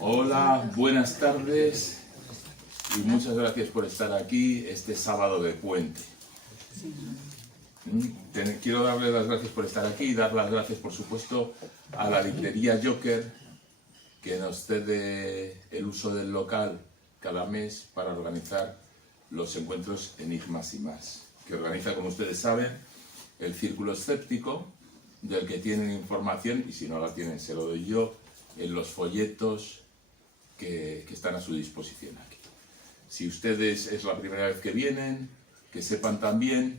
Hola, buenas tardes y muchas gracias por estar aquí este sábado de puente. Quiero darles las gracias por estar aquí y dar las gracias, por supuesto, a la librería Joker, que nos cede el uso del local cada mes para organizar los encuentros Enigmas y más, que organiza, como ustedes saben, el Círculo Escéptico, del que tienen información, y si no la tienen se lo doy yo, en los folletos que están a su disposición aquí. Si ustedes es la primera vez que vienen, que sepan también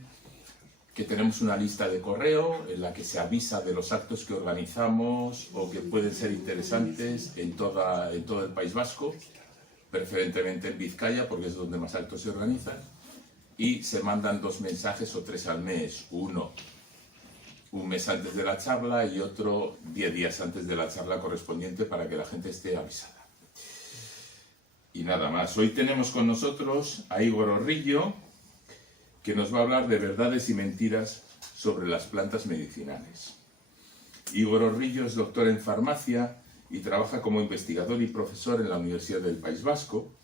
que tenemos una lista de correo en la que se avisa de los actos que organizamos o que pueden ser interesantes en todo el País Vasco, preferentemente en Vizcaya, porque es donde más actos se organizan, y se mandan 2 mensajes o 3 al mes, uno un mes antes de la charla y otro 10 días antes de la charla correspondiente para que la gente esté avisada. Y nada más, hoy tenemos con nosotros a Igor Orrillo, que nos va a hablar de verdades y mentiras sobre las plantas medicinales. Igor Orrillo es doctor en farmacia y trabaja como investigador y profesor en la Universidad del País Vasco,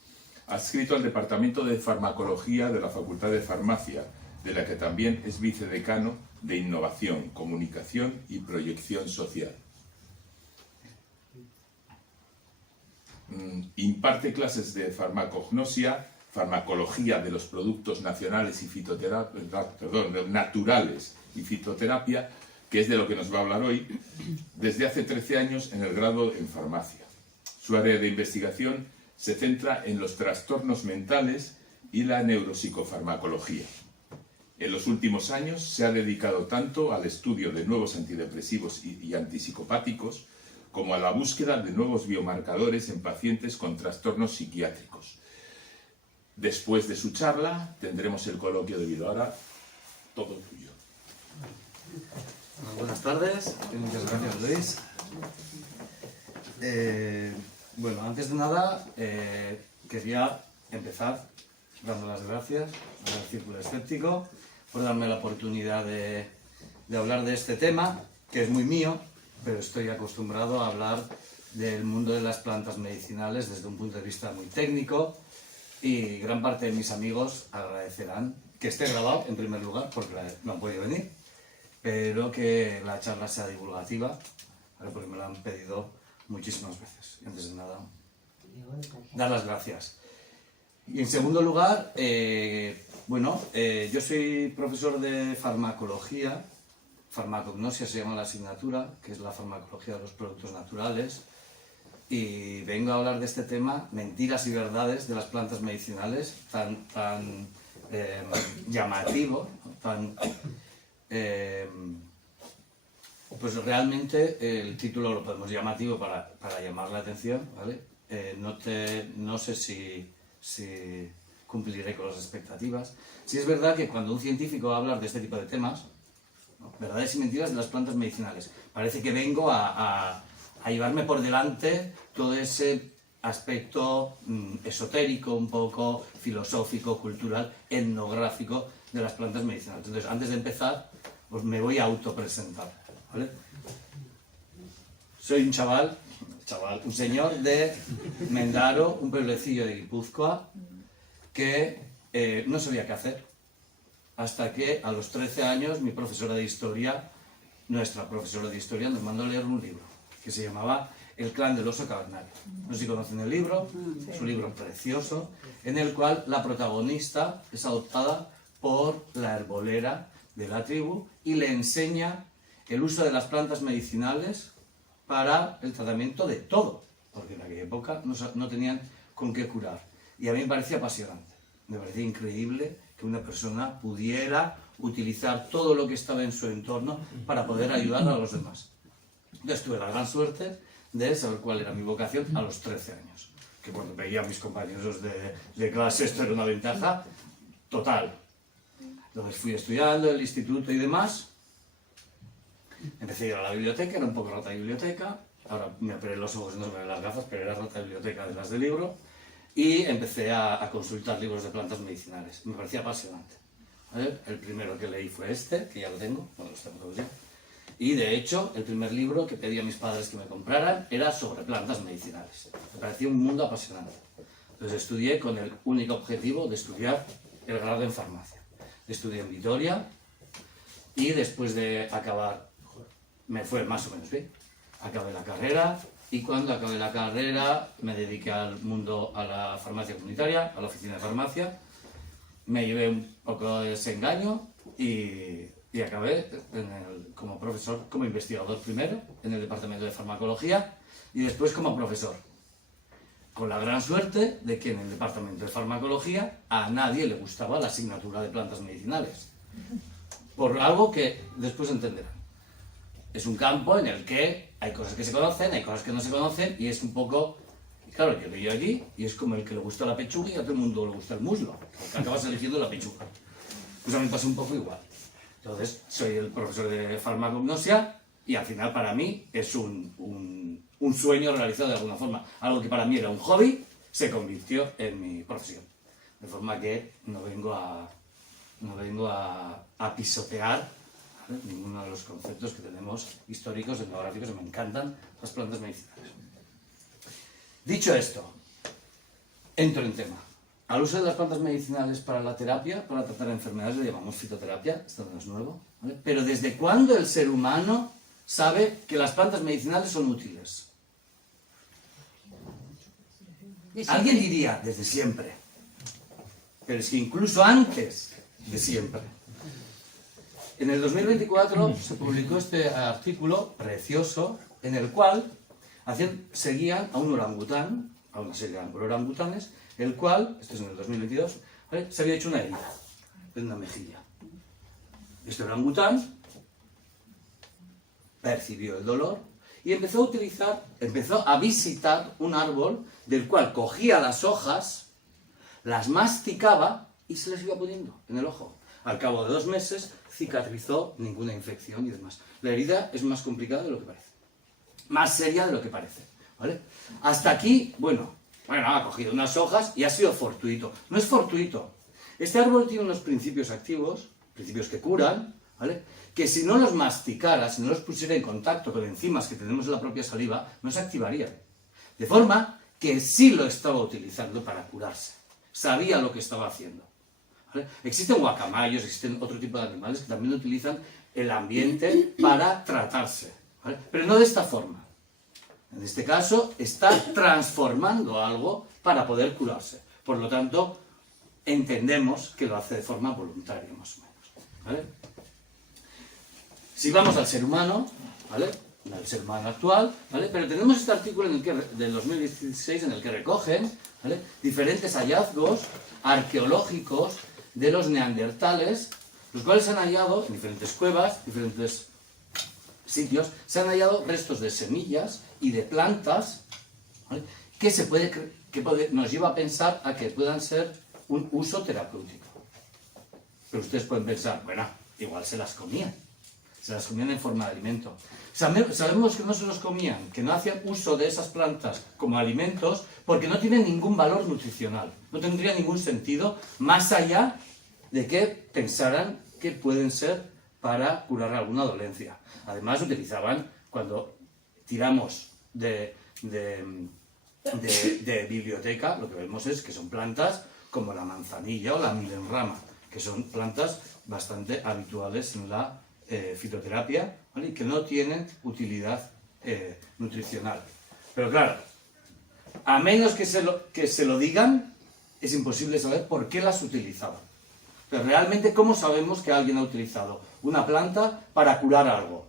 adscrito al Departamento de Farmacología de la Facultad de Farmacia, de la que también es vicedecano de Innovación, Comunicación y Proyección Social. Imparte clases de farmacognosia, farmacología de los productos nacionales y naturales y fitoterapia, que es de lo que nos va a hablar hoy, desde hace 13 años en el grado en farmacia. Su área de investigación se centra en los trastornos mentales y la neuropsicofarmacología. En los últimos años se ha dedicado tanto al estudio de nuevos antidepresivos y antipsicopáticos como a la búsqueda de nuevos biomarcadores en pacientes con trastornos psiquiátricos. Después de su charla tendremos el coloquio debido ahora todo tuyo. Buenas tardes y muchas gracias, Luis. Bueno, antes de nada quería empezar dando las gracias al Círculo Escéptico por darme la oportunidad de hablar de este tema, que es muy mío, pero estoy acostumbrado a hablar del mundo de las plantas medicinales desde un punto de vista muy técnico, y gran parte de mis amigos agradecerán que esté grabado en primer lugar, porque no han podido venir, pero que la charla sea divulgativa, porque me lo han pedido muchísimas veces. Y antes de nada, dar las gracias. Y en segundo lugar, yo soy profesor de farmacología, farmacognosia se llama la asignatura, que es la farmacología de los productos naturales, y vengo a hablar de este tema, mentiras y verdades de las plantas medicinales, tan llamativo, pues realmente el título lo podemos llamativo para llamar la atención, ¿vale? No sé si cumpliré con las expectativas. Sí es verdad que cuando un científico va a hablar de este tipo de temas, ¿no?, verdades y mentiras de las plantas medicinales, parece que vengo a llevarme por delante todo ese aspecto esotérico, un poco filosófico, cultural, etnográfico de las plantas medicinales. Entonces, antes de empezar, pues me voy a autopresentar, ¿vale? Soy un un señor de Mendaro, un pueblecillo de Guipúzcoa, que no sabía qué hacer, hasta que a los 13 años mi profesora de historia, nuestra profesora de historia, nos mandó a leer un libro que se llamaba El clan del oso cavernario. No sé si conocen el libro, es un libro precioso, en el cual la protagonista es adoptada por la herbolera de la tribu y le enseña el uso de las plantas medicinales para el tratamiento de todo, porque en aquella época no tenían con qué curar. Y a mí me parecía apasionante, me parecía increíble que una persona pudiera utilizar todo lo que estaba en su entorno para poder ayudar a los demás. Entonces tuve la gran suerte de saber cuál era mi vocación a los 13 años, que cuando veía a mis compañeros de clase esto era una ventaja total. Entonces fui estudiando el instituto y demás, empecé a ir a la biblioteca, era un poco rata de biblioteca, ahora me operé los ojos y no se me ven las gafas, pero era rata de biblioteca de las de libro, y empecé a consultar libros de plantas medicinales. Me parecía apasionante, ¿vale? El primero que leí fue este, que ya lo tengo, bueno, los tengo todos ya, Y de hecho, el primer libro que pedí a mis padres que me compraran era sobre plantas medicinales. Me parecía un mundo apasionante. Entonces estudié con el único objetivo de estudiar el grado en farmacia. Estudié en Vitoria y después de acabar, me fue más o menos bien. Acabé la carrera y cuando acabé la carrera me dediqué al mundo, a la farmacia comunitaria, a la oficina de farmacia. Me llevé un poco de desengaño y acabé como profesor, como investigador primero en el departamento de farmacología y después como profesor. Con la gran suerte de que en el departamento de farmacología a nadie le gustaba la asignatura de plantas medicinales. Por algo que después entenderán. Es un campo en el que hay cosas que se conocen, hay cosas que no se conocen y es un poco... Claro, yo leí allí y es como el que le gusta la pechuga y a todo el mundo le gusta el muslo, porque acabas eligiendo la pechuga. Pues a mí me pasa un poco igual. Entonces, soy el profesor de farmacognosia y al final para mí es un sueño realizado de alguna forma. Algo que para mí era un hobby, se convirtió en mi profesión. De forma que no vengo a pisotear, ¿vale?, ninguno de los conceptos que tenemos históricos, etnográficos, y me encantan las plantas medicinales. Dicho esto, entro en tema. Al uso de las plantas medicinales para la terapia, para tratar enfermedades, le llamamos fitoterapia, esto no es nuevo, ¿vale? Pero ¿desde cuándo el ser humano sabe que las plantas medicinales son útiles? Alguien diría, desde siempre. Pero es que incluso antes de siempre. En el 2024 se publicó este artículo precioso en el cual seguían a un orangután, a una serie de orangutanes, el cual, esto es en el 2022, ¿vale?, se había hecho una herida en una mejilla. Este orangután percibió el dolor y empezó a visitar un árbol del cual cogía las hojas, las masticaba y se las iba poniendo en el ojo. Al cabo de 2 meses cicatrizó, ninguna infección y demás. La herida es más complicada de lo que parece, más seria de lo que parece, ¿vale? Hasta aquí, bueno, ha cogido unas hojas y ha sido fortuito. No es fortuito. Este árbol tiene unos principios activos, principios que curan, ¿vale?, que si no los masticara, si no los pusiera en contacto con enzimas que tenemos en la propia saliva, no se activarían. De forma que sí lo estaba utilizando para curarse. Sabía lo que estaba haciendo, ¿vale? Existen guacamayos, existen otro tipo de animales que también utilizan el ambiente para tratarse, ¿vale?, pero no de esta forma. En este caso, está transformando algo para poder curarse. Por lo tanto, entendemos que lo hace de forma voluntaria, más o menos, ¿vale? Si vamos al ser humano, ¿vale?, al ser humano actual, ¿vale?, pero tenemos este artículo del 2016 en el que recogen, ¿vale?, diferentes hallazgos arqueológicos de los neandertales, los cuales se han hallado en diferentes cuevas, diferentes sitios, se han hallado restos de semillas y de plantas, ¿vale?, que nos lleva a pensar a que puedan ser un uso terapéutico. Pero ustedes pueden pensar, bueno, igual se las comían en forma de alimento. Sabemos que no se los comían, que no hacían uso de esas plantas como alimentos porque no tienen ningún valor nutricional, no tendría ningún sentido más allá de que pensaran que pueden ser para curar alguna dolencia. Además utilizaban, cuando tiramos de biblioteca, lo que vemos es que son plantas como la manzanilla o la milenrama, que son plantas bastante habituales en la fitoterapia, ¿vale?, y que no tienen utilidad nutricional. Pero claro, a menos que se lo digan, es imposible saber por qué las utilizaban. Pero realmente, ¿cómo sabemos que alguien ha utilizado una planta para curar algo?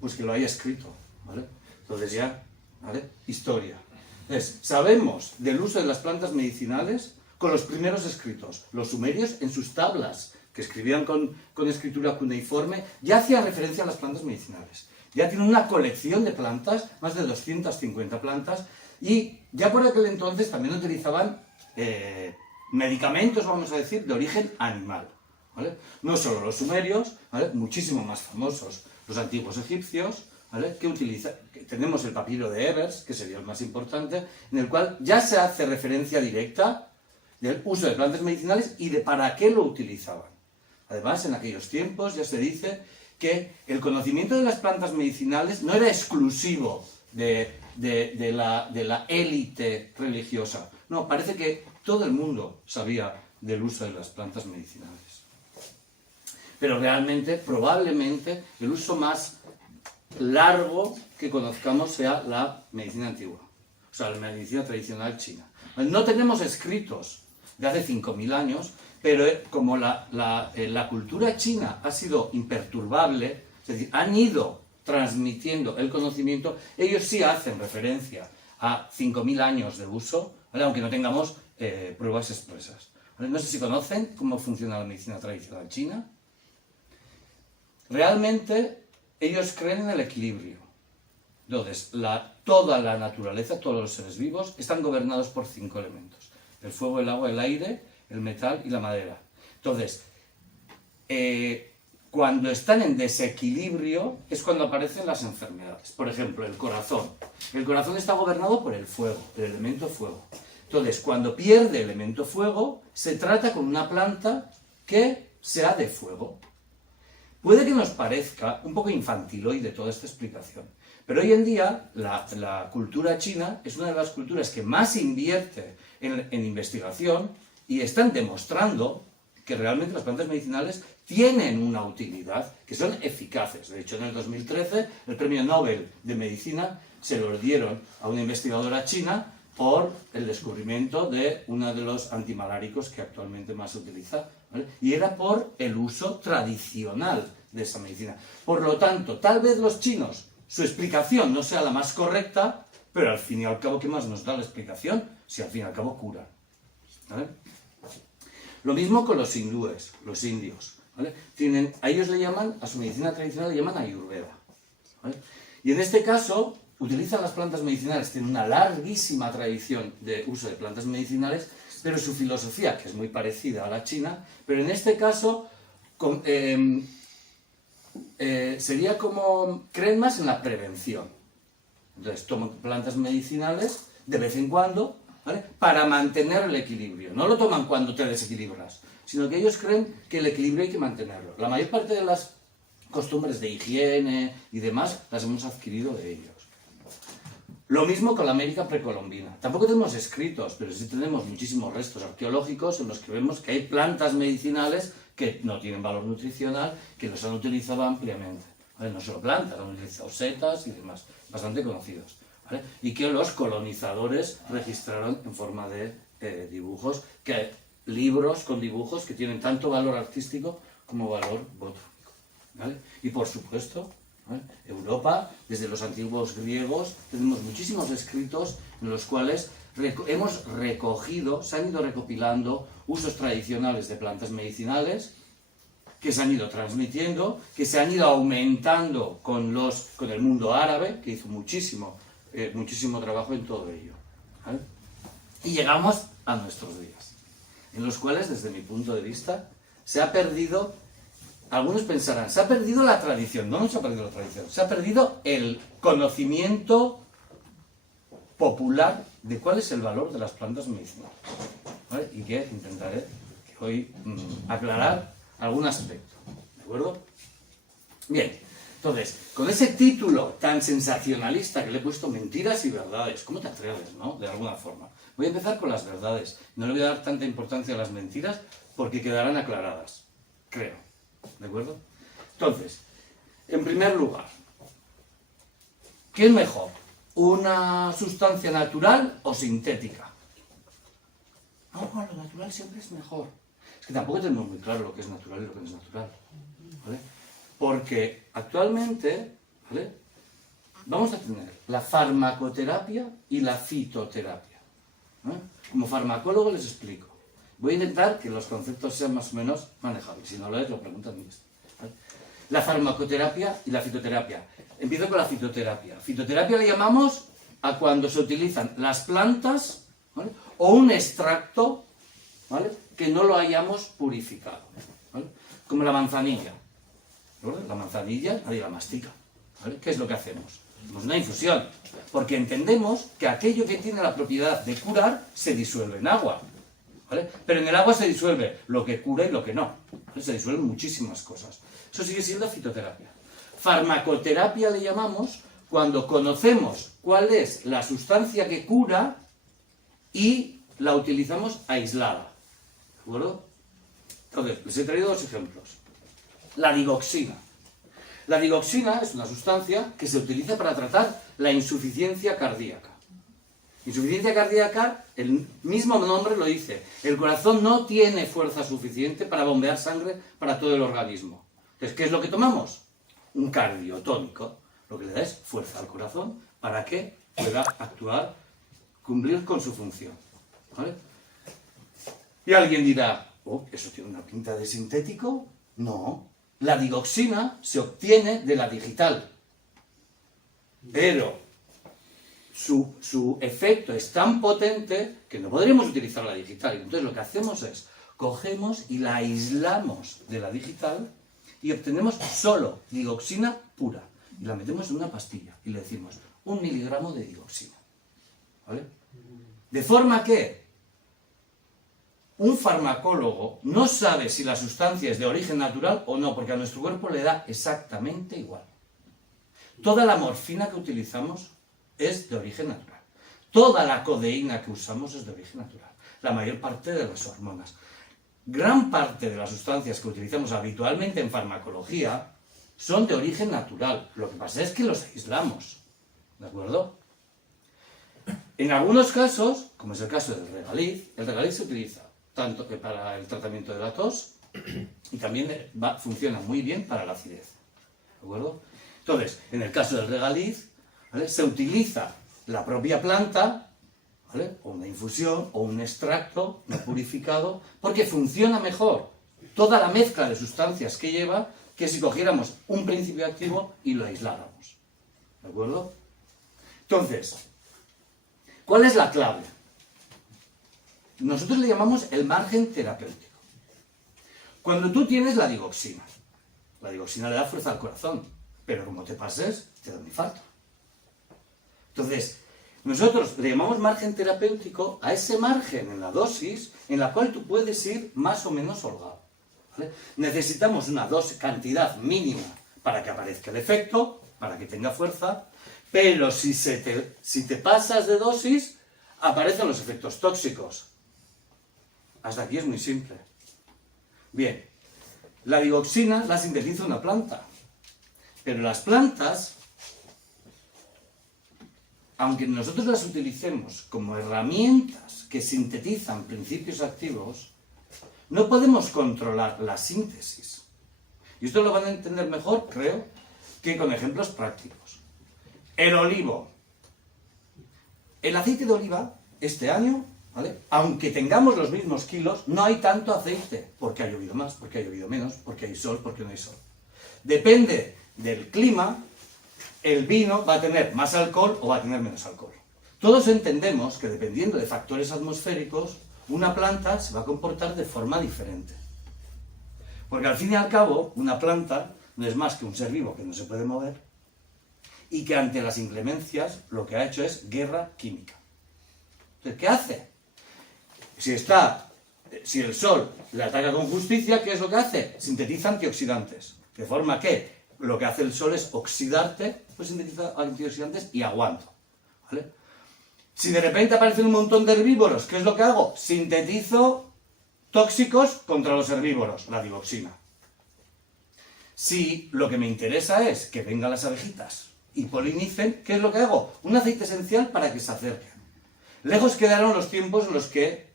Pues que lo haya escrito, ¿vale? Entonces ya, ¿vale?, historia. Entonces, sabemos del uso de las plantas medicinales con los primeros escritos. Los sumerios, en sus tablas, que escribían con escritura cuneiforme, ya hacían referencia a las plantas medicinales. Ya tienen una colección de plantas, más de 250 plantas, y ya por aquel entonces también utilizaban medicamentos, vamos a decir, de origen animal, ¿vale? No solo los sumerios, ¿vale?, muchísimo más famosos los antiguos egipcios, ¿vale?, que tenemos el papiro de Ebers, que sería el más importante, en el cual ya se hace referencia directa del uso de plantas medicinales y de para qué lo utilizaban. Además, en aquellos tiempos ya se dice que el conocimiento de las plantas medicinales no era exclusivo de la élite religiosa. No, parece que todo el mundo sabía del uso de las plantas medicinales. Pero realmente, probablemente, el uso más largo que conozcamos sea la medicina antigua, o sea, la medicina tradicional china. No tenemos escritos de hace 5.000 años, pero como la cultura china ha sido imperturbable, es decir, han ido transmitiendo el conocimiento, ellos sí hacen referencia a 5.000 años de uso, ¿vale? Aunque no tengamos pruebas expresas. ¿Vale? No sé si conocen cómo funciona la medicina tradicional china. Realmente ellos creen en el equilibrio. Entonces, toda la naturaleza, todos los seres vivos, están gobernados por 5 elementos: el fuego, el agua, el aire, el metal y la madera. Entonces, cuando están en desequilibrio es cuando aparecen las enfermedades. Por ejemplo, el corazón. El corazón está gobernado por el fuego, el elemento fuego. Entonces, cuando pierde el elemento fuego, se trata con una planta que sea de fuego. Puede que nos parezca un poco infantiloide toda esta explicación, pero hoy en día la cultura china es una de las culturas que más invierte en investigación y están demostrando que realmente las plantas medicinales tienen una utilidad, que son eficaces. De hecho, en el 2013 el premio Nobel de Medicina se lo dieron a una investigadora china por el descubrimiento de uno de los antimaláricos que actualmente más se utiliza, ¿vale? Y era por el uso tradicional de esa medicina. Por lo tanto, tal vez los chinos, su explicación no sea la más correcta, pero al fin y al cabo, ¿qué más nos da la explicación? Si al fin y al cabo curan, ¿vale? Lo mismo con los hindúes, los indios, ¿vale? A ellos le llaman, a su medicina tradicional le llaman Ayurveda, ¿vale? Y en este caso utilizan las plantas medicinales, tienen una larguísima tradición de uso de plantas medicinales, pero su filosofía, que es muy parecida a la china, pero en este caso sería como, creen más en la prevención. Entonces toman plantas medicinales de vez en cuando, ¿vale? Para mantener el equilibrio. No lo toman cuando te desequilibras, sino que ellos creen que el equilibrio hay que mantenerlo. La mayor parte de las costumbres de higiene y demás las hemos adquirido de ellos. Lo mismo con la América precolombina. Tampoco tenemos escritos, pero sí tenemos muchísimos restos arqueológicos en los que vemos que hay plantas medicinales que no tienen valor nutricional, que los han utilizado ampliamente. ¿Vale? No solo plantas, han utilizado setas y demás, bastante conocidos. ¿Vale? Y que los colonizadores registraron en forma de dibujos, libros con dibujos que tienen tanto valor artístico como valor botánico. ¿Vale? Y por supuesto, ¿vale? Europa, desde los antiguos griegos, tenemos muchísimos escritos en los cuales hemos recogido, se han ido recopilando usos tradicionales de plantas medicinales que se han ido transmitiendo, que se han ido aumentando con el mundo árabe, que hizo muchísimo trabajo en todo ello, ¿vale? Y llegamos a nuestros días, en los cuales, desde mi punto de vista, se ha perdido. Algunos pensarán, se ha perdido la tradición. No se ha perdido la tradición, se ha perdido el conocimiento popular de cuál es el valor de las plantas medicinales, ¿vale? Y que intentaré hoy aclarar algún aspecto, ¿de acuerdo? Bien, entonces, con ese título tan sensacionalista que le he puesto mentiras y verdades, ¿cómo te atreves, no? De alguna forma. Voy a empezar con las verdades. No le voy a dar tanta importancia a las mentiras porque quedarán aclaradas, creo. ¿De acuerdo? Entonces, en primer lugar, ¿qué es mejor? ¿Una sustancia natural o sintética? No, lo natural siempre es mejor. Es que tampoco tenemos muy claro lo que es natural y lo que no es natural, ¿vale? Porque actualmente, ¿vale? Vamos a tener la farmacoterapia y la fitoterapia, ¿vale? Como farmacólogo les explico. Voy a intentar que los conceptos sean más o menos manejables. Si no lo es, lo preguntan. ¿Vale? La farmacoterapia y la fitoterapia. Empiezo con la fitoterapia. Fitoterapia le llamamos a cuando se utilizan las plantas, ¿vale? O un extracto, ¿vale? Que no lo hayamos purificado, ¿vale? Como la manzanilla, ¿vale? La manzanilla nadie la mastica, ¿vale? ¿Qué es lo que hacemos? Hacemos una infusión, porque entendemos que aquello que tiene la propiedad de curar se disuelve en agua. ¿vale? Pero en el agua se disuelve lo que cura y lo que no, ¿vale? Se disuelven muchísimas cosas. Eso sigue siendo fitoterapia. Farmacoterapia le llamamos cuando conocemos cuál es la sustancia que cura y la utilizamos aislada. ¿De acuerdo? Entonces, les he traído dos ejemplos. La digoxina. La digoxina es una sustancia que se utiliza para tratar la insuficiencia cardíaca. Insuficiencia cardíaca, el mismo nombre lo dice. El corazón no tiene fuerza suficiente para bombear sangre para todo el organismo. Entonces, ¿qué es lo que tomamos? Un cardiotónico. Lo que le da es fuerza al corazón para que pueda actuar, cumplir con su función. ¿Vale? Y alguien dirá, oh, ¿eso tiene una pinta de sintético? No. La digoxina se obtiene de la digital. Pero su efecto es tan potente que no podríamos utilizar la digital. Entonces lo que hacemos es, cogemos y la aislamos de la digital y obtenemos solo digoxina pura. Y la metemos en una pastilla y le decimos 1 miligramo de digoxina. ¿Vale? De forma que un farmacólogo no sabe si la sustancia es de origen natural o no, porque a nuestro cuerpo le da exactamente igual. Toda la morfina que utilizamos es de origen natural. Toda la codeína que usamos es de origen natural. La mayor parte de las hormonas. Gran parte de las sustancias que utilizamos habitualmente en farmacología son de origen natural. Lo que pasa es que los aislamos. ¿De acuerdo? En algunos casos, como es el caso del regaliz, el regaliz se utiliza tanto que para el tratamiento de la tos y también funciona muy bien para la acidez. ¿De acuerdo? Entonces, en el caso del regaliz, ¿vale?, se utiliza la propia planta, ¿vale?, o una infusión o un extracto no purificado, porque funciona mejor toda la mezcla de sustancias que lleva que si cogiéramos un principio activo y lo aisláramos. ¿De acuerdo? Entonces, ¿cuál es la clave? Nosotros le llamamos el margen terapéutico. Cuando tú tienes la digoxina le da fuerza al corazón, pero como te pases, te da un infarto. Entonces, nosotros le llamamos margen terapéutico a ese margen en la dosis en la cual tú puedes ir más o menos holgado. ¿Vale? Necesitamos una cantidad mínima para que aparezca el efecto, para que tenga fuerza, pero si te pasas de dosis, aparecen los efectos tóxicos. Hasta aquí es muy simple. Bien, la digoxina la sintetiza una planta, pero las plantas, aunque nosotros las utilicemos como herramientas que sintetizan principios activos, no podemos controlar la síntesis. Y esto lo van a entender mejor, creo, que con ejemplos prácticos. El olivo. El aceite de oliva, este año, ¿vale?, aunque tengamos los mismos kilos, no hay tanto aceite, porque ha llovido más, porque ha llovido menos, porque hay sol, porque no hay sol. Depende del clima, el vino va a tener más alcohol o va a tener menos alcohol. Todos entendemos que dependiendo de factores atmosféricos, una planta se va a comportar de forma diferente. Porque al fin y al cabo, una planta no es más que un ser vivo que no se puede mover y que ante las inclemencias lo que ha hecho es guerra química. Entonces, ¿qué hace? Si el sol le ataca con justicia, ¿qué es lo que hace? Sintetiza antioxidantes. De forma que lo que hace el sol es oxidarte, pues sintetiza antioxidantes y aguanto. ¿Vale? Si de repente aparecen un montón de herbívoros, ¿qué es lo que hago? Sintetizo tóxicos contra los herbívoros, la digoxina. Si lo que me interesa es que vengan las abejitas y polinicen, ¿qué es lo que hago? Un aceite esencial para que se acerquen. Lejos quedaron los tiempos en los que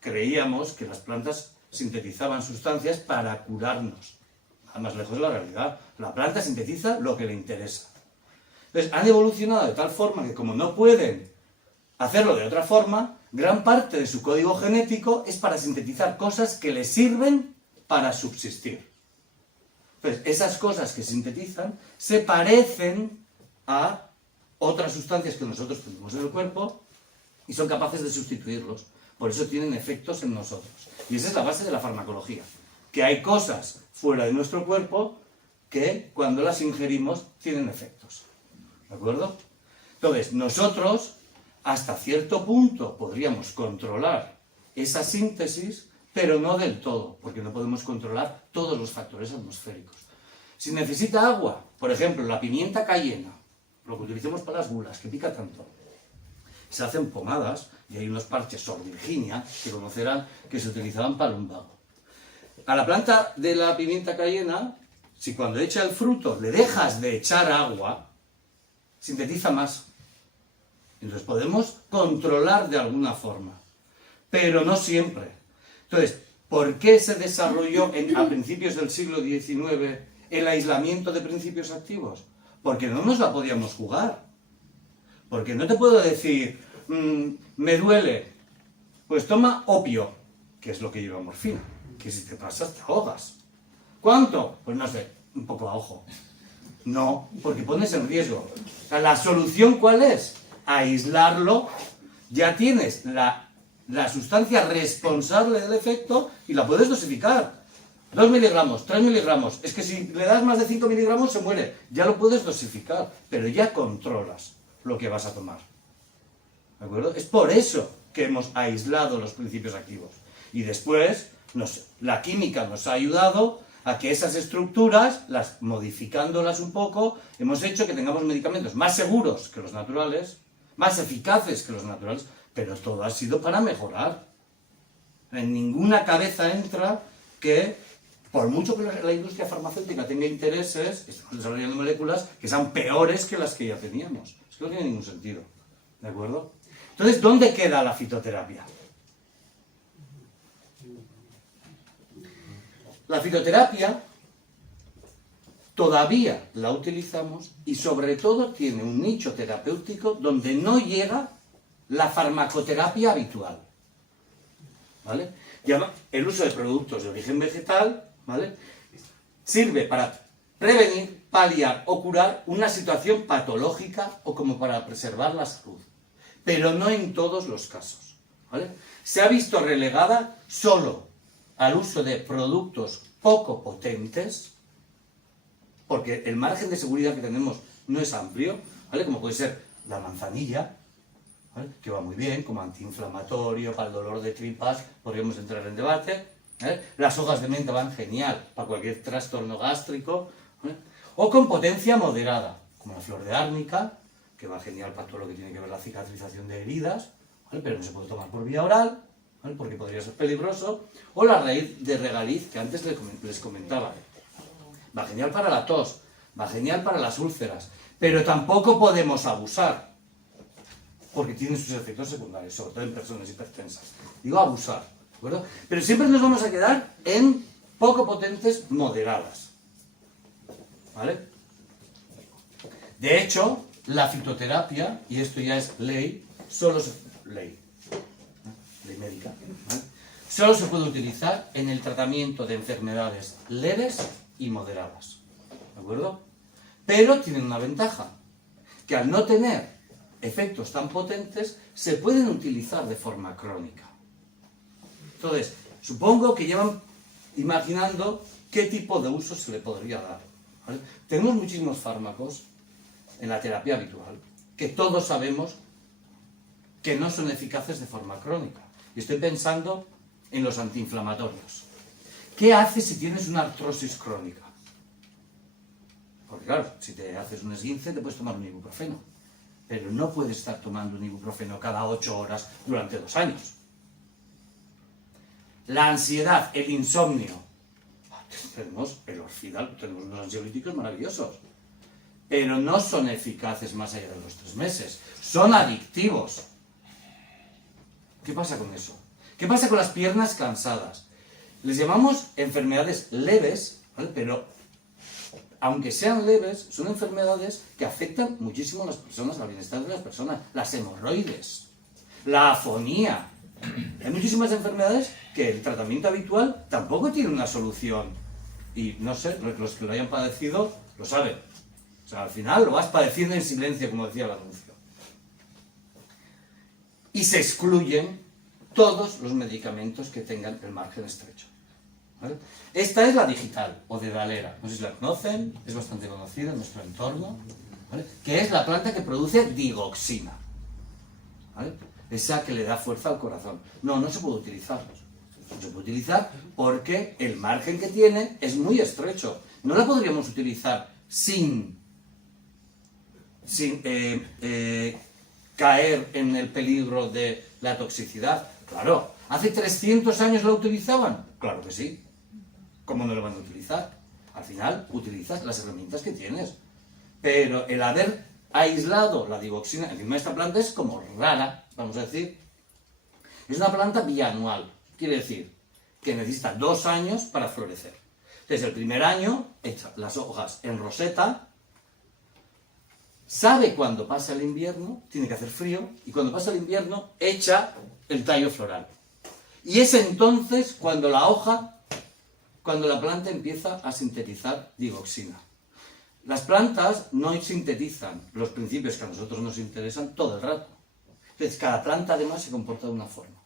creíamos que las plantas sintetizaban sustancias para curarnos. Nada más lejos de la realidad. La planta sintetiza lo que le interesa. Entonces, han evolucionado de tal forma que como no pueden hacerlo de otra forma, gran parte de su código genético es para sintetizar cosas que les sirven para subsistir. Entonces, esas cosas que sintetizan se parecen a otras sustancias que nosotros tenemos en el cuerpo y son capaces de sustituirlos. Por eso tienen efectos en nosotros. Y esa es la base de la farmacología. Que hay cosas fuera de nuestro cuerpo que cuando las ingerimos tienen efectos. ¿De acuerdo? Entonces, nosotros hasta cierto punto podríamos controlar esa síntesis, pero no del todo, porque no podemos controlar todos los factores atmosféricos. Si necesita agua, por ejemplo, la pimienta cayena, lo que utilicemos para las gulas, que pica tanto, se hacen pomadas, y hay unos parches Sor Virginia, que conocerán, que se utilizaban para lumbago. A la planta de la pimienta cayena, si cuando echa el fruto le dejas de echar agua, sintetiza más. Entonces podemos controlar de alguna forma, pero no siempre. Entonces, ¿por qué se desarrolló a principios del siglo XIX el aislamiento de principios activos? Porque no nos la podíamos jugar. Porque no te puedo decir, me duele, pues toma opio, que es lo que lleva morfina, que si te pasas te ahogas. ¿Cuánto? Pues no sé, un poco a ojo. No, porque pones en riesgo. ¿La solución cuál es? Aislarlo, ya tienes la sustancia responsable del efecto y la puedes dosificar. 2 miligramos, 3 miligramos. Es que si le das más de 5 miligramos se muere. Ya lo puedes dosificar, pero ya controlas lo que vas a tomar. ¿De acuerdo? Es por eso que hemos aislado los principios activos. Y después, la química nos ha ayudado a que esas estructuras, modificándolas un poco, hemos hecho que tengamos medicamentos más seguros que los naturales, más eficaces que los naturales, pero todo ha sido para mejorar. En ninguna cabeza entra que, por mucho que la industria farmacéutica tenga intereses, estamos desarrollando moléculas que sean peores que las que ya teníamos. Es que no tiene ningún sentido. ¿De acuerdo? Entonces, ¿dónde queda la fitoterapia? La fitoterapia todavía la utilizamos y sobre todo tiene un nicho terapéutico donde no llega la farmacoterapia habitual. ¿Vale? El uso de productos de origen vegetal, ¿vale?, sirve para prevenir, paliar o curar una situación patológica o como para preservar la salud, pero no en todos los casos. ¿Vale? Se ha visto relegada solo al uso de productos poco potentes, porque el margen de seguridad que tenemos no es amplio, ¿vale?, como puede ser la manzanilla, ¿vale?, que va muy bien como antiinflamatorio, para el dolor de tripas, podríamos entrar en debate, ¿vale? Las hojas de menta van genial para cualquier trastorno gástrico, ¿vale?, o con potencia moderada, como la flor de árnica, que va genial para todo lo que tiene que ver la cicatrización de heridas, ¿vale?, pero no se puede tomar por vía oral, ¿vale?, porque podría ser peligroso, o la raíz de regaliz, que antes les comentaba. Va genial para la tos, va genial para las úlceras, pero tampoco podemos abusar, porque tiene sus efectos secundarios, sobre todo en personas hipertensas. Digo abusar, ¿de acuerdo? Pero siempre nos vamos a quedar en poco potentes, moderadas. ¿Vale? De hecho, la fitoterapia, y esto ya es ley, ley médica, ¿vale?, solo se puede utilizar en el tratamiento de enfermedades leves y moderadas. ¿De acuerdo? Pero tienen una ventaja, que al no tener efectos tan potentes, se pueden utilizar de forma crónica. Entonces, supongo que llevan imaginando qué tipo de uso se le podría dar. ¿Vale? Tenemos muchísimos fármacos en la terapia habitual, que todos sabemos que no son eficaces de forma crónica. Y estoy pensando en los antiinflamatorios. ¿Qué haces si tienes una artrosis crónica? Porque claro, si te haces un esguince te puedes tomar un ibuprofeno, pero no puedes estar tomando un ibuprofeno cada 8 horas durante 2 años. La ansiedad, el insomnio. Tenemos el Orfidal, tenemos unos ansiolíticos maravillosos, pero no son eficaces más allá de los 3 meses. Son adictivos. ¿Qué pasa con eso? ¿Qué pasa con las piernas cansadas? Les llamamos enfermedades leves, ¿vale?, pero aunque sean leves, son enfermedades que afectan muchísimo a las personas, al bienestar de las personas. Las hemorroides, la afonía. Hay muchísimas enfermedades que el tratamiento habitual tampoco tiene una solución. Y no sé, los que lo hayan padecido lo saben. O sea, al final lo vas padeciendo en silencio, como decía el anuncio. Y se excluyen todos los medicamentos que tengan el margen estrecho. ¿Vale? Esta es la digital, o de Dalera. No sé si la conocen, es bastante conocida en nuestro entorno, ¿vale?, que es la planta que produce digoxina. ¿Vale? esa que le da fuerza al corazón. No, no se puede utilizar. No se puede utilizar porque el margen que tiene es muy estrecho. No la podríamos utilizar sin caer en el peligro de la toxicidad. Claro, ¿hace 300 años la utilizaban? Claro que sí. ¿Cómo no lo van a utilizar? Al final utilizas las herramientas que tienes. Pero el haber aislado la digoxina encima de esta planta es como rara, vamos a decir. Es una planta bianual. Quiere decir que necesita 2 años para florecer. Entonces el primer año echa las hojas en roseta, sabe cuando pasa el invierno, tiene que hacer frío, y cuando pasa el invierno echa el tallo floral. Y es entonces cuando la planta empieza a sintetizar digoxina. Las plantas no sintetizan los principios que a nosotros nos interesan todo el rato. Entonces cada planta además se comporta de una forma.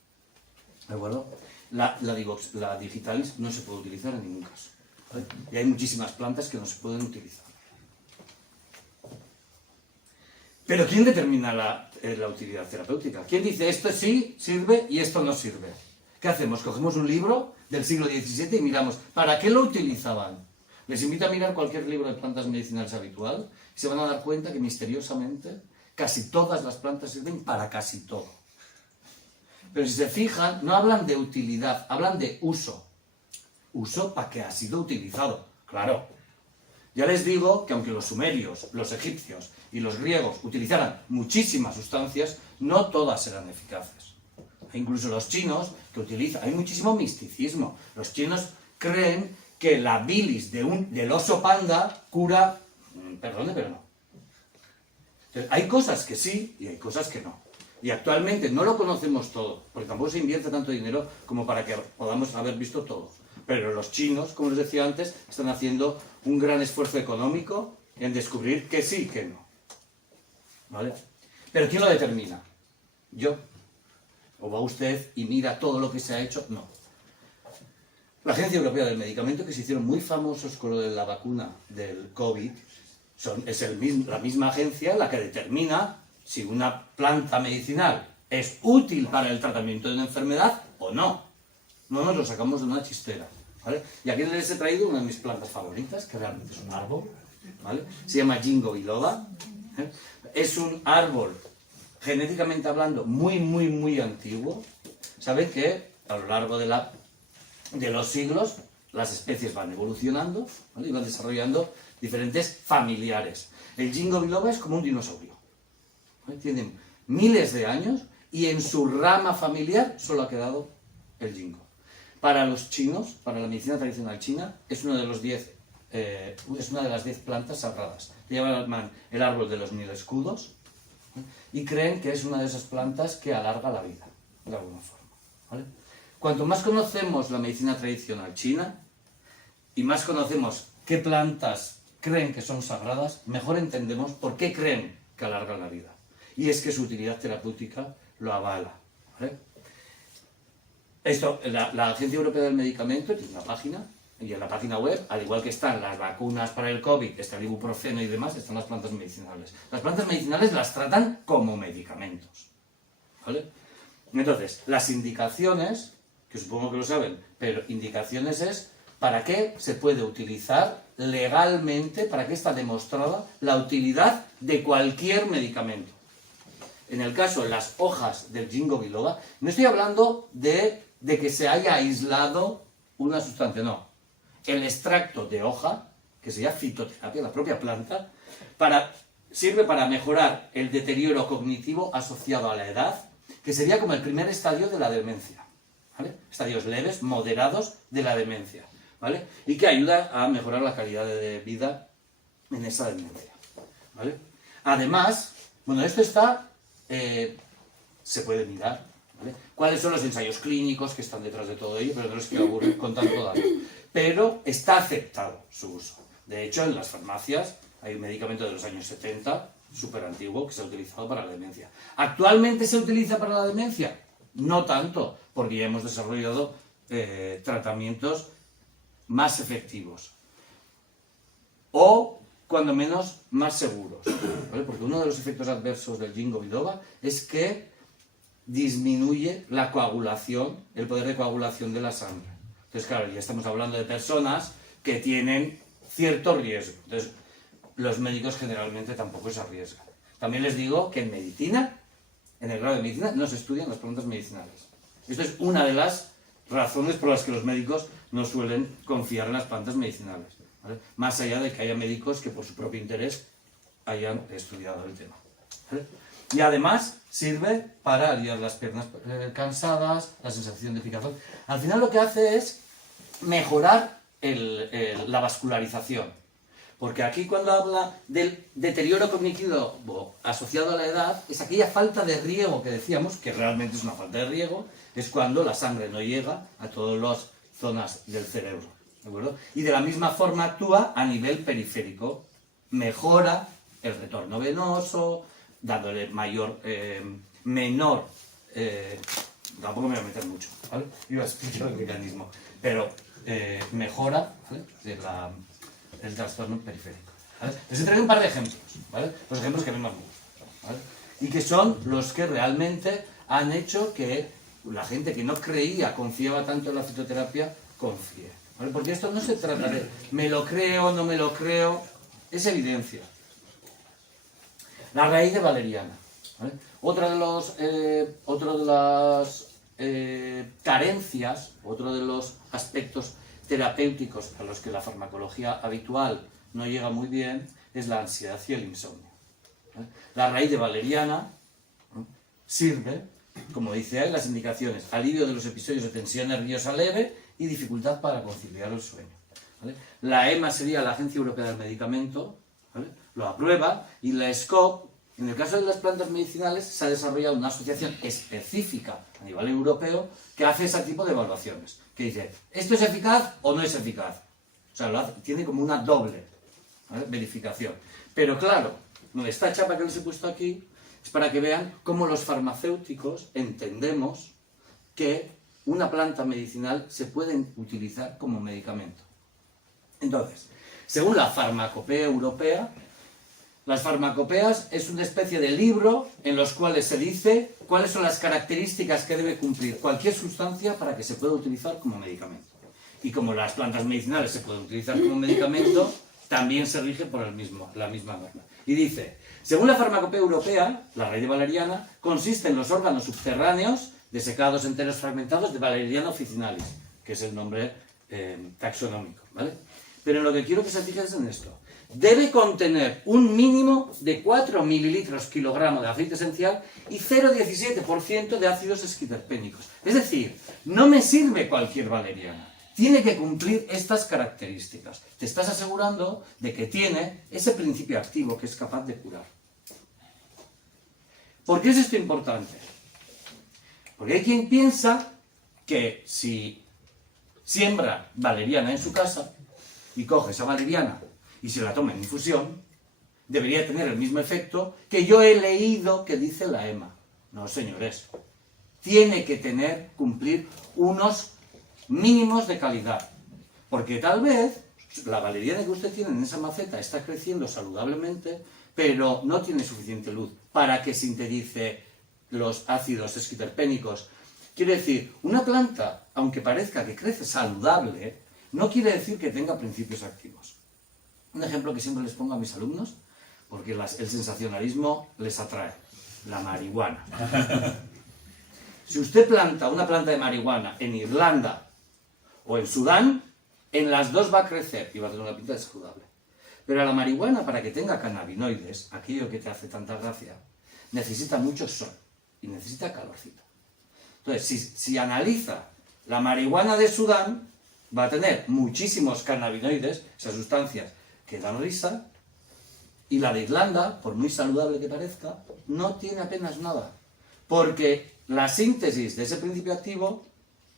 ¿De acuerdo? La digitalis no se puede utilizar en ningún caso. ¿Vale? Y hay muchísimas plantas que no se pueden utilizar. Pero ¿quién determina la utilidad terapéutica? ¿Quién dice esto sí sirve y esto no sirve? ¿Qué hacemos? Cogemos un libro del siglo XVII y miramos, ¿para qué lo utilizaban? Les invito a mirar cualquier libro de plantas medicinales habitual y se van a dar cuenta que misteriosamente casi todas las plantas sirven para casi todo. Pero si se fijan, no hablan de utilidad, hablan de uso. Uso para que ha sido utilizado. Claro. Ya les digo que aunque los sumerios, los egipcios y los griegos utilizaran muchísimas sustancias, no todas eran eficaces. E incluso los chinos que utilizan, hay muchísimo misticismo. Los chinos creen que la bilis del oso panda cura, perdone, pero no. Entonces, hay cosas que sí y hay cosas que no. Y actualmente no lo conocemos todo, porque tampoco se invierte tanto dinero como para que podamos haber visto todo. Pero los chinos, como les decía antes, están haciendo un gran esfuerzo económico en descubrir que sí y que no. ¿Vale? Pero ¿quién lo determina? ¿Yo? ¿O va usted y mira todo lo que se ha hecho? No. La Agencia Europea del Medicamento, que se hicieron muy famosos con lo de la vacuna del COVID, es la misma agencia la que determina si una planta medicinal es útil para el tratamiento de una enfermedad o no. No nos lo sacamos de una chistera, ¿vale? Y aquí les he traído una de mis plantas favoritas, que realmente es un árbol, ¿vale? Se llama Ginkgo biloba. Es un árbol, genéticamente hablando, muy antiguo. Saben que a lo largo de los siglos las especies van evolucionando, ¿vale? Y van desarrollando diferentes familiares. El Ginkgo biloba es como un dinosaurio, ¿vale? Tiene miles de años y en su rama familiar solo ha quedado el ginkgo. Para los chinos, para la medicina tradicional china, es una de las 10 plantas sagradas. Le llaman el árbol de los 1000 escudos, ¿vale? Y creen que es una de esas plantas que alarga la vida, de alguna forma, ¿vale? Cuanto más conocemos la medicina tradicional china y más conocemos qué plantas creen que son sagradas, mejor entendemos por qué creen que alargan la vida. Y es que su utilidad terapéutica lo avala, ¿vale? La Agencia Europea del Medicamento tiene una página, y en la página web, al igual que están las vacunas para el COVID, está el ibuprofeno y demás, están las plantas medicinales. Las plantas medicinales las tratan como medicamentos, ¿vale? Entonces, las indicaciones, que supongo que lo saben, pero indicaciones es para qué se puede utilizar legalmente, para qué está demostrada la utilidad de cualquier medicamento. En el caso de las hojas del Ginkgo biloba, no estoy hablando de que se haya aislado una sustancia, no. El extracto de hoja, que se llama fitoterapia, la propia planta, sirve para mejorar el deterioro cognitivo asociado a la edad, que sería como el primer estadio de la demencia, ¿vale? Estadios leves, moderados de la demencia, ¿vale? Y que ayuda a mejorar la calidad de vida en esa demencia, ¿vale? Además, bueno, esto se puede mirar, ¿vale? ¿Cuáles son los ensayos clínicos que están detrás de todo ello? Pero no les quiero aburrir con tanto dato. Pero está aceptado su uso. De hecho, en las farmacias hay un medicamento de los años 70, súper antiguo, que se ha utilizado para la demencia. ¿Actualmente se utiliza para la demencia? No tanto, porque ya hemos desarrollado tratamientos más efectivos. O, cuando menos, más seguros, ¿vale? Porque uno de los efectos adversos del Ginkgo biloba es que disminuye la coagulación, el poder de coagulación de la sangre. Entonces, claro, ya estamos hablando de personas que tienen cierto riesgo. Entonces, los médicos generalmente tampoco se arriesgan. También les digo que en medicina, en el grado de medicina, no se estudian las plantas medicinales. Esto es una de las razones por las que los médicos no suelen confiar en las plantas medicinales, ¿vale? Más allá de que haya médicos que por su propio interés hayan estudiado el tema, ¿vale? Y además sirve para aliviar las piernas cansadas, la sensación de picazón. Al final lo que hace es mejorar la vascularización. Porque aquí cuando habla del deterioro cognitivo asociado a la edad, es aquella falta de riego que decíamos, que realmente es una falta de riego, es cuando la sangre no llega a todas las zonas del cerebro, ¿de acuerdo? Y de la misma forma actúa a nivel periférico, mejora el retorno venoso, dándole tampoco me voy a meter mucho, ¿vale? Iba a explicar el mecanismo, pero mejora, ¿vale?, el trastorno periférico, ¿vale? Les he traído un par de ejemplos, ¿vale? Los ejemplos que a mí más me gustan, ¿vale? Y que son los que realmente han hecho que la gente que no confiaba tanto en la fitoterapia, confíe, ¿vale? Porque esto no se trata de me lo creo, no me lo creo, es evidencia. La raíz de valeriana, ¿vale? Otra de las carencias, otro de los aspectos terapéuticos a los que la farmacología habitual no llega muy bien, es la ansiedad y el insomnio, ¿vale? La raíz de valeriana sirve, como dice ahí las indicaciones, alivio de los episodios de tensión nerviosa leve y dificultad para conciliar el sueño, ¿vale? La EMA sería la Agencia Europea del Medicamento, ¿vale?, lo aprueba, y la SCOP, en el caso de las plantas medicinales, se ha desarrollado una asociación específica a nivel europeo que hace ese tipo de evaluaciones, que dice, ¿esto es eficaz o no es eficaz? O sea, tiene como una doble, ¿vale?, verificación. Pero claro, esta chapa que les he puesto aquí es para que vean cómo los farmacéuticos entendemos que una planta medicinal se puede utilizar como medicamento. Entonces, según la Farmacopea Europea, las farmacopeas es una especie de libro en los cuales se dice cuáles son las características que debe cumplir cualquier sustancia para que se pueda utilizar como medicamento. Y como las plantas medicinales se pueden utilizar como medicamento, también se rige por la misma norma. Y dice, según la Farmacopea Europea, la raíz de valeriana consiste en los órganos subterráneos desecados enteros fragmentados de Valeriana officinalis, que es el nombre taxonómico, ¿vale? Pero lo que quiero que se fijen es en esto. Debe contener un mínimo de 4 mililitros kilogramo de aceite esencial y 0,17% de ácidos esquiterpénicos. Es decir, no me sirve cualquier valeriana. Tiene que cumplir estas características. Te estás asegurando de que tiene ese principio activo que es capaz de curar. ¿Por qué es esto importante? Porque hay quien piensa que si siembra valeriana en su casa y coge esa valeriana y se la toma en infusión, debería tener el mismo efecto que yo he leído que dice la EMA. No, señores. Tiene que cumplir unos mínimos de calidad. Porque tal vez la valeriana que usted tiene en esa maceta está creciendo saludablemente, pero no tiene suficiente luz para que sintetice los ácidos esquiterpénicos. Quiere decir, una planta, aunque parezca que crece saludable, no quiere decir que tenga principios activos. Un ejemplo que siempre les pongo a mis alumnos, porque el sensacionalismo les atrae, la marihuana. Si usted planta una planta de marihuana en Irlanda o en Sudán, en las dos va a crecer y va a tener una pinta de saludable. Pero la marihuana, para que tenga cannabinoides, aquello que te hace tanta gracia, necesita mucho sol y necesita calorcito. Entonces, si analiza la marihuana de Sudán, va a tener muchísimos cannabinoides, esas sustancias que dan risa, y la de Irlanda, por muy saludable que parezca, no tiene apenas nada. Porque la síntesis de ese principio activo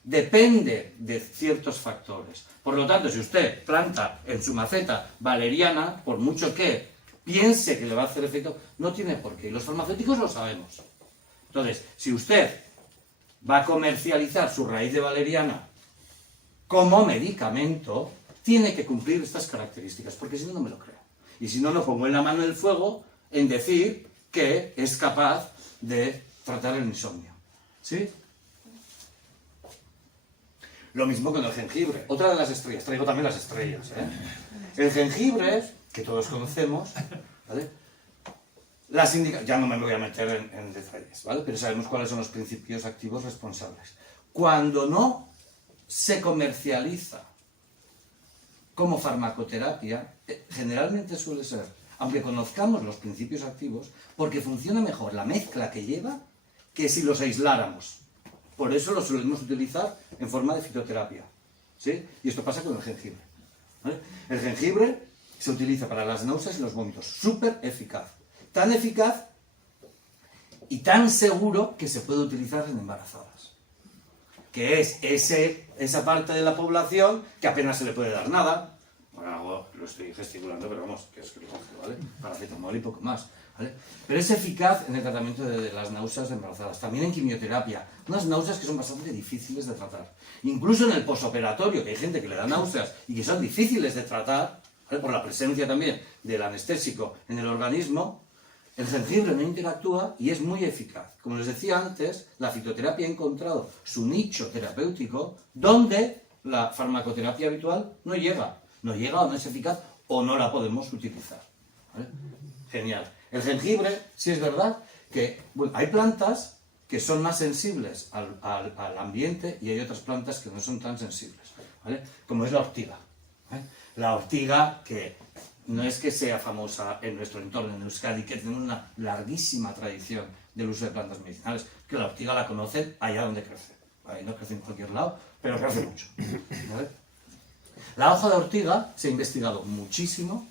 depende de ciertos factores. Por lo tanto, si usted planta en su maceta valeriana, por mucho que piense que le va a hacer efecto, no tiene por qué. Y los farmacéuticos lo sabemos. Entonces, si usted va a comercializar su raíz de valeriana como medicamento, tiene que cumplir estas características, porque si no, no me lo creo. Y si no, no pongo en la mano el fuego en decir que es capaz de tratar el insomnio. ¿Sí? Lo mismo con el jengibre. Otra de las estrellas. Traigo también las estrellas, ¿eh? El jengibre, que todos conocemos, ¿vale? Ya no me voy a meter en detalles, ¿vale? Pero sabemos cuáles son los principios activos responsables. Cuando no se comercializa como farmacoterapia, generalmente suele ser, aunque conozcamos los principios activos, porque funciona mejor la mezcla que lleva que si los aisláramos. Por eso lo solemos utilizar en forma de fitoterapia, ¿sí? Y esto pasa con el jengibre, ¿vale? El jengibre se utiliza para las náuseas y los vómitos, súper eficaz. Tan eficaz y tan seguro que se puede utilizar en embarazadas. Que es esa parte de la población que apenas se le puede dar nada. Bueno, lo estoy gesticulando, pero vamos, que es que lo coge, ¿vale? Paracetamol y poco más, ¿vale? Pero es eficaz en el tratamiento de las náuseas de embarazadas. También en quimioterapia. Unas náuseas que son bastante difíciles de tratar. Incluso en el posoperatorio, que hay gente que le da náuseas y que son difíciles de tratar, ¿vale? Por la presencia también del anestésico en el organismo, el jengibre no interactúa y es muy eficaz. Como les decía antes, la fitoterapia ha encontrado su nicho terapéutico donde la farmacoterapia habitual no llega. No llega o no es eficaz o no la podemos utilizar, ¿vale? Genial. El jengibre, sí es verdad que hay plantas que son más sensibles al ambiente y hay otras plantas que no son tan sensibles, ¿vale? Como es la ortiga, ¿vale? La ortiga, que no es que sea famosa en nuestro entorno, en Euskadi, que tiene una larguísima tradición del uso de plantas medicinales, que la ortiga la conocen allá donde crece, ¿vale? No crece en cualquier lado, pero crece mucho, ¿vale? La hoja de ortiga se ha investigado muchísimo,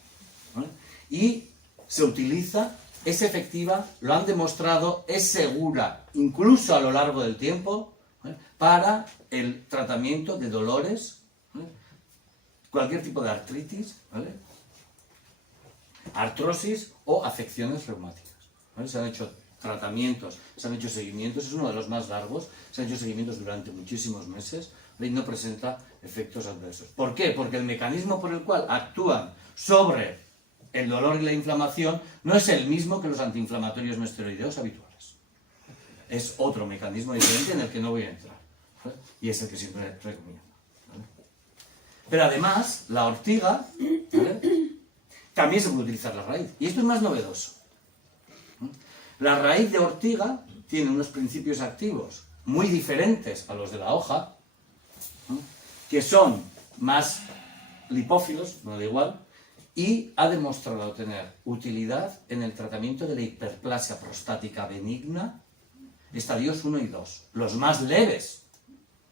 ¿vale? Y se utiliza, es efectiva, lo han demostrado, es segura, incluso a lo largo del tiempo, ¿vale? Para el tratamiento de dolores, ¿vale? Cualquier tipo de artritis, ¿vale? Artrosis o afecciones reumáticas, ¿vale? Se han hecho tratamientos, se han hecho seguimientos, es uno de los más largos, se han hecho seguimientos durante muchísimos meses, ¿vale? Y no presenta efectos adversos. ¿Por qué? Porque el mecanismo por el cual actúan sobre el dolor y la inflamación no es el mismo que los antiinflamatorios no esteroideos habituales. Es otro mecanismo diferente en el que no voy a entrar, ¿vale? Y es el que siempre recomiendo, ¿vale? Pero además, la ortiga, ¿vale? También se puede utilizar la raíz. Y esto es más novedoso. La raíz de ortiga tiene unos principios activos muy diferentes a los de la hoja, ¿no? Que son más lipófilos, no da igual, y ha demostrado tener utilidad en el tratamiento de la hiperplasia prostática benigna, estadios 1 y 2, los más leves,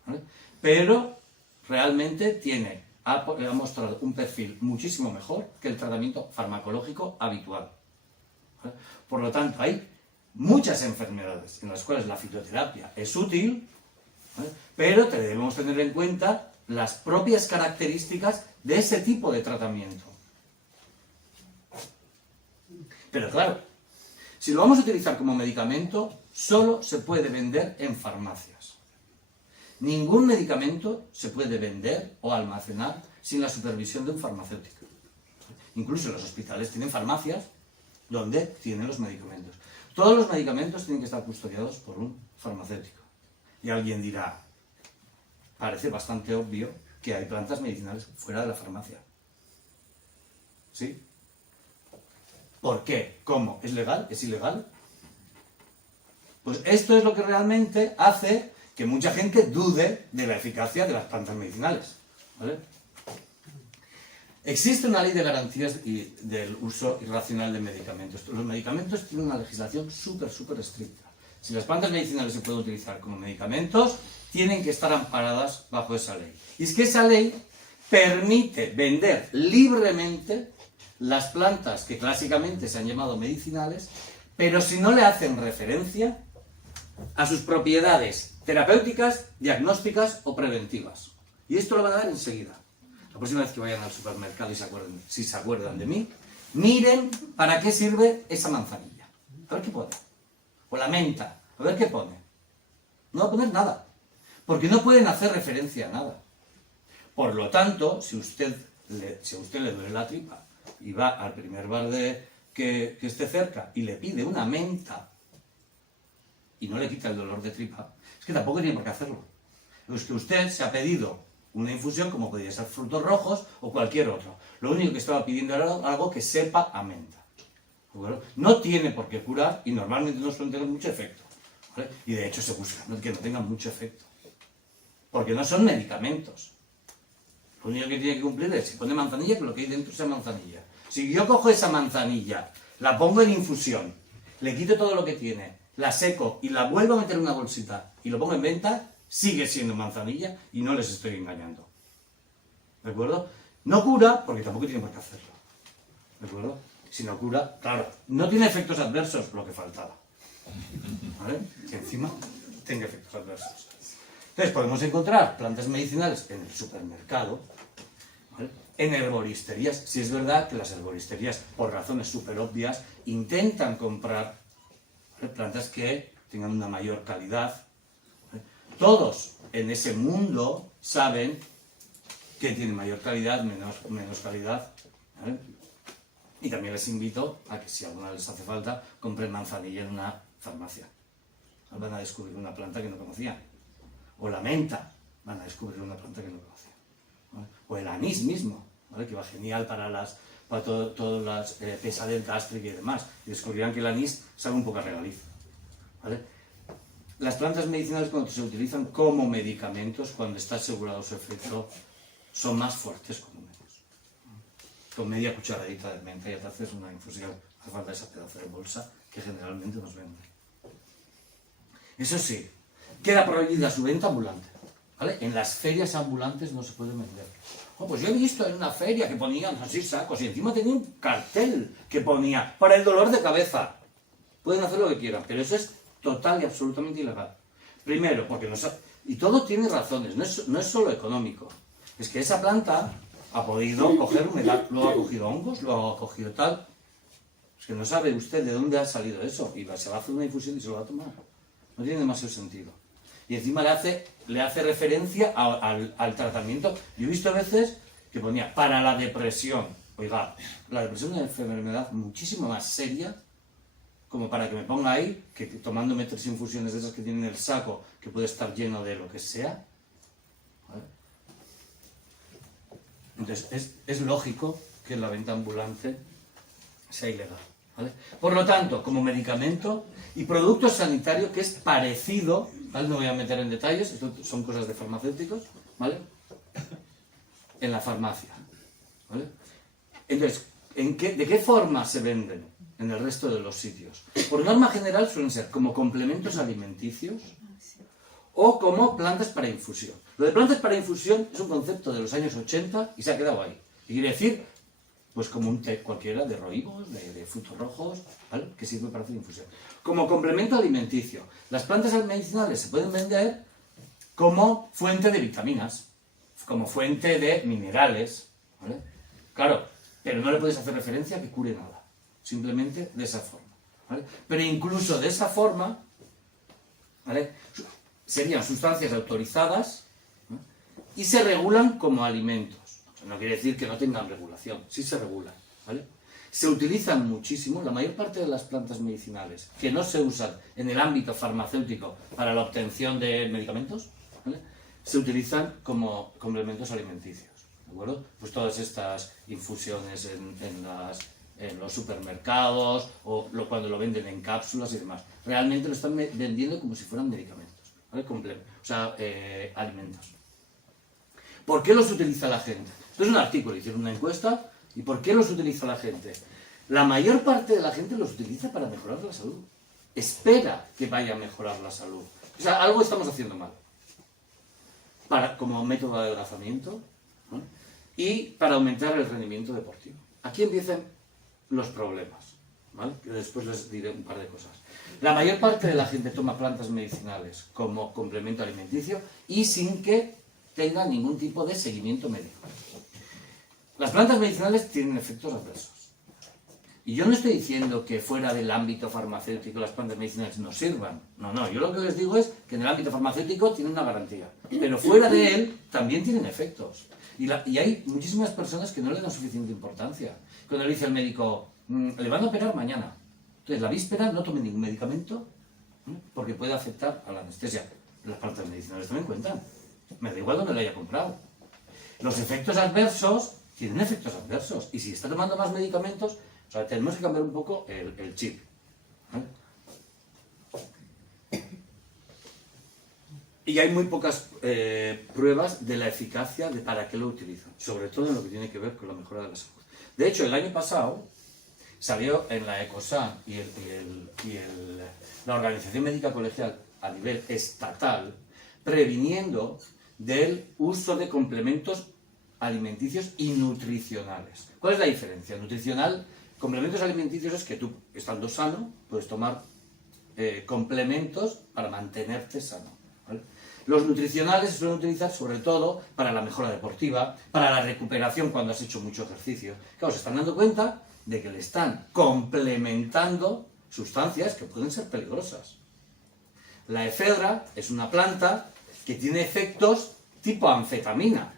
¿vale? Pero realmente ha mostrado un perfil muchísimo mejor que el tratamiento farmacológico habitual, ¿vale? Por lo tanto, hay muchas enfermedades en las cuales la fitoterapia es útil, ¿vale? Pero debemos tener en cuenta las propias características de ese tipo de tratamiento. Pero claro, si lo vamos a utilizar como medicamento, solo se puede vender en farmacias. Ningún medicamento se puede vender o almacenar sin la supervisión de un farmacéutico. Incluso los hospitales tienen farmacias donde tienen los medicamentos. Todos los medicamentos tienen que estar custodiados por un farmacéutico. Y alguien dirá, parece bastante obvio que hay plantas medicinales fuera de la farmacia. ¿Sí? ¿Por qué? ¿Cómo? ¿Es legal? ¿Es ilegal? Pues esto es lo que realmente hace que mucha gente dude de la eficacia de las plantas medicinales, ¿vale? Existe una ley de garantías del uso irracional de medicamentos. Los medicamentos tienen una legislación súper estricta. Si las plantas medicinales se pueden utilizar como medicamentos, tienen que estar amparadas bajo esa ley. Y es que esa ley permite vender libremente las plantas que clásicamente se han llamado medicinales, pero si no le hacen referencia a sus propiedades terapéuticas, diagnósticas o preventivas. Y esto lo van a dar enseguida. La próxima vez que vayan al supermercado y si se acuerdan de mí, miren para qué sirve esa manzanilla. A ver qué pone. O la menta. A ver qué pone. No va a poner nada. Porque no pueden hacer referencia a nada. Por lo tanto, si a usted le duele la tripa y va al primer bar que esté cerca y le pide una menta y no le quita el dolor de tripa, Es que tampoco tiene por qué hacerlo. Es que usted se ha pedido una infusión como podría ser frutos rojos o cualquier otro. Lo único que estaba pidiendo era algo que sepa a menta. ¿De acuerdo? No tiene por qué curar y normalmente no suelen tener mucho efecto. ¿Vale? Y de hecho se busca que no tengan mucho efecto. Porque no son medicamentos. Lo único que tiene que cumplir es, si pone manzanilla, que lo que hay dentro sea manzanilla. Si yo cojo esa manzanilla, la pongo en infusión, le quito todo lo que tiene, la seco y la vuelvo a meter en una bolsita y lo pongo en venta, sigue siendo manzanilla y no les estoy engañando. ¿De acuerdo? No cura, porque tampoco tiene por qué hacerlo. ¿De acuerdo? Si no cura, claro, no tiene efectos adversos, lo que faltaba. ¿Vale? Que encima tenga efectos adversos. Entonces podemos encontrar plantas medicinales en el supermercado, ¿vale? En herboristerías. Si es verdad que las herboristerías, por razones súper obvias, intentan comprar, ¿vale?, plantas que tengan una mayor calidad. ¿Vale? Todos en ese mundo saben que tienen mayor calidad, menos calidad. ¿Vale? Y también les invito a que si alguna les hace falta, compren manzanilla en una farmacia. Van a descubrir una planta que no conocían. O la menta, van a descubrir una planta que no conocían. ¿Vale? O el anís mismo, ¿vale?, que va genial para todas las pesadez gástrica y demás. Y descubrirán que el anís sabe un poco a regaliz. ¿Vale? Las plantas medicinales, cuando se utilizan como medicamentos, cuando está asegurado su efecto, son más fuertes como menos. Con media cucharadita de menta ya te haces una infusión. Hace falta esa pedazo de bolsa que generalmente nos venden. Eso sí, queda prohibida su venta ambulante. ¿Vale? En las ferias ambulantes no se puede vender. Oh, pues yo he visto en una feria que ponían así sacos y encima tenía un cartel que ponía para el dolor de cabeza. Pueden hacer lo que quieran, pero eso es total y absolutamente ilegal. Primero, porque y todo tiene razones, no es solo económico. Es que esa planta ha podido coger humedad, luego ha cogido hongos, luego ha cogido tal. Es que no sabe usted de dónde ha salido eso y se va a hacer una infusión y se lo va a tomar. No tiene demasiado sentido. Y encima le hace referencia al tratamiento. Yo he visto a veces que ponía para la depresión. Oiga, la depresión es una enfermedad muchísimo más seria como para que me ponga ahí, que tomándome 3 infusiones de esas que tienen el saco, que puede estar lleno de lo que sea. ¿Vale? Entonces, es lógico que la venta ambulante sea ilegal. ¿Vale? Por lo tanto, como medicamento y producto sanitario que es parecido, ¿vale?, no voy a meter en detalles, esto son cosas de farmacéuticos, ¿vale?, en la farmacia. ¿Vale? Entonces, ¿de qué forma se venden en el resto de los sitios? Por norma general suelen ser como complementos alimenticios o como plantas para infusión. Lo de plantas para infusión es un concepto de los años 80 y se ha quedado ahí. Y quiere decir, pues como un té cualquiera de roibos, de frutos rojos, ¿vale?, que sirve para hacer infusión. Como complemento alimenticio. Las plantas medicinales se pueden vender como fuente de vitaminas, como fuente de minerales, ¿vale? Claro, pero no le puedes hacer referencia a que cure nada. Simplemente de esa forma, ¿vale? Pero incluso de esa forma, ¿vale?, serían sustancias autorizadas, ¿no?, y se regulan como alimentos. No quiere decir que no tengan regulación, sí se regulan, ¿vale? Se utilizan muchísimo, la mayor parte de las plantas medicinales que no se usan en el ámbito farmacéutico para la obtención de medicamentos, ¿vale?, se utilizan como complementos alimenticios, ¿de acuerdo? Pues todas estas infusiones en los supermercados o cuando lo venden en cápsulas y demás, realmente lo están vendiendo como si fueran medicamentos, ¿vale?, alimentos. ¿Por qué los utiliza la gente? Esto es un artículo, hicieron una encuesta, ¿y por qué los utiliza la gente? La mayor parte de la gente los utiliza para mejorar la salud. Espera que vaya a mejorar la salud. O sea, algo estamos haciendo mal. Como método de adelgazamiento, ¿no?, y para aumentar el rendimiento deportivo. Aquí empiezan los problemas, ¿vale?, que después les diré un par de cosas. La mayor parte de la gente toma plantas medicinales como complemento alimenticio y sin que tenga ningún tipo de seguimiento médico. Las plantas medicinales tienen efectos adversos. Y yo no estoy diciendo que fuera del ámbito farmacéutico las plantas medicinales no sirvan. No, yo lo que les digo es que en el ámbito farmacéutico tienen una garantía. Pero fuera de él también tienen efectos. Y hay muchísimas personas que no le dan suficiente importancia. Cuando le dice el médico, le van a operar mañana. Entonces, la víspera no tome ningún medicamento porque puede afectar a la anestesia. las plantas medicinales también cuentan. Me da igual donde lo haya comprado. Los efectos adversos tienen efectos adversos. Y si está tomando más medicamentos, o sea, tenemos que cambiar un poco el chip. Y hay muy pocas pruebas de la eficacia de para qué lo utilizan, sobre todo en lo que tiene que ver con la mejora de la salud. De hecho, el año pasado salió en la ECOSAN y la Organización Médica Colegial a nivel estatal previniendo del uso de complementos alimenticios y nutricionales. ¿Cuál es la diferencia? Nutricional, complementos alimenticios es que tú, estando sano, puedes tomar complementos para mantenerte sano, ¿vale? Los nutricionales se suelen utilizar sobre todo para la mejora deportiva, para la recuperación cuando has hecho mucho ejercicio. Claro, se están dando cuenta de que le están complementando sustancias que pueden ser peligrosas. La efedra es una planta que tiene efectos tipo anfetamina.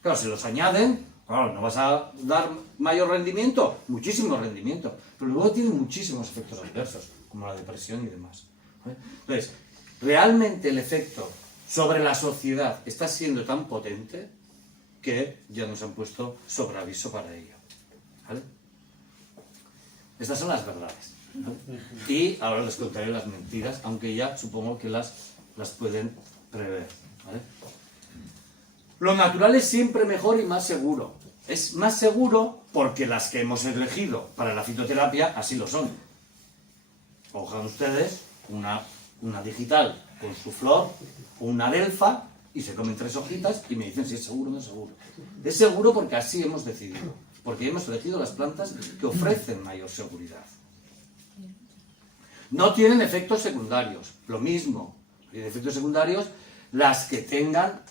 Claro, se los añaden, claro, no vas a dar mayor rendimiento, muchísimo rendimiento, pero luego tiene muchísimos efectos adversos, como la depresión y demás, ¿vale? Entonces, realmente el efecto sobre la sociedad está siendo tan potente que ya nos han puesto sobre aviso para ello, ¿vale? Estas son las verdades, ¿vale? Y ahora les contaré las mentiras, aunque ya supongo que las pueden prever, ¿vale? Lo natural es siempre mejor y más seguro. Es más seguro porque las que hemos elegido para la fitoterapia así lo son. Cojan ustedes una digital con su flor, una adelfa, y se comen 3 hojitas y me dicen si es seguro o no es seguro. Es seguro porque así hemos decidido, porque hemos elegido las plantas que ofrecen mayor seguridad. No tienen efectos secundarios, lo mismo. Tienen efectos secundarios las que tengan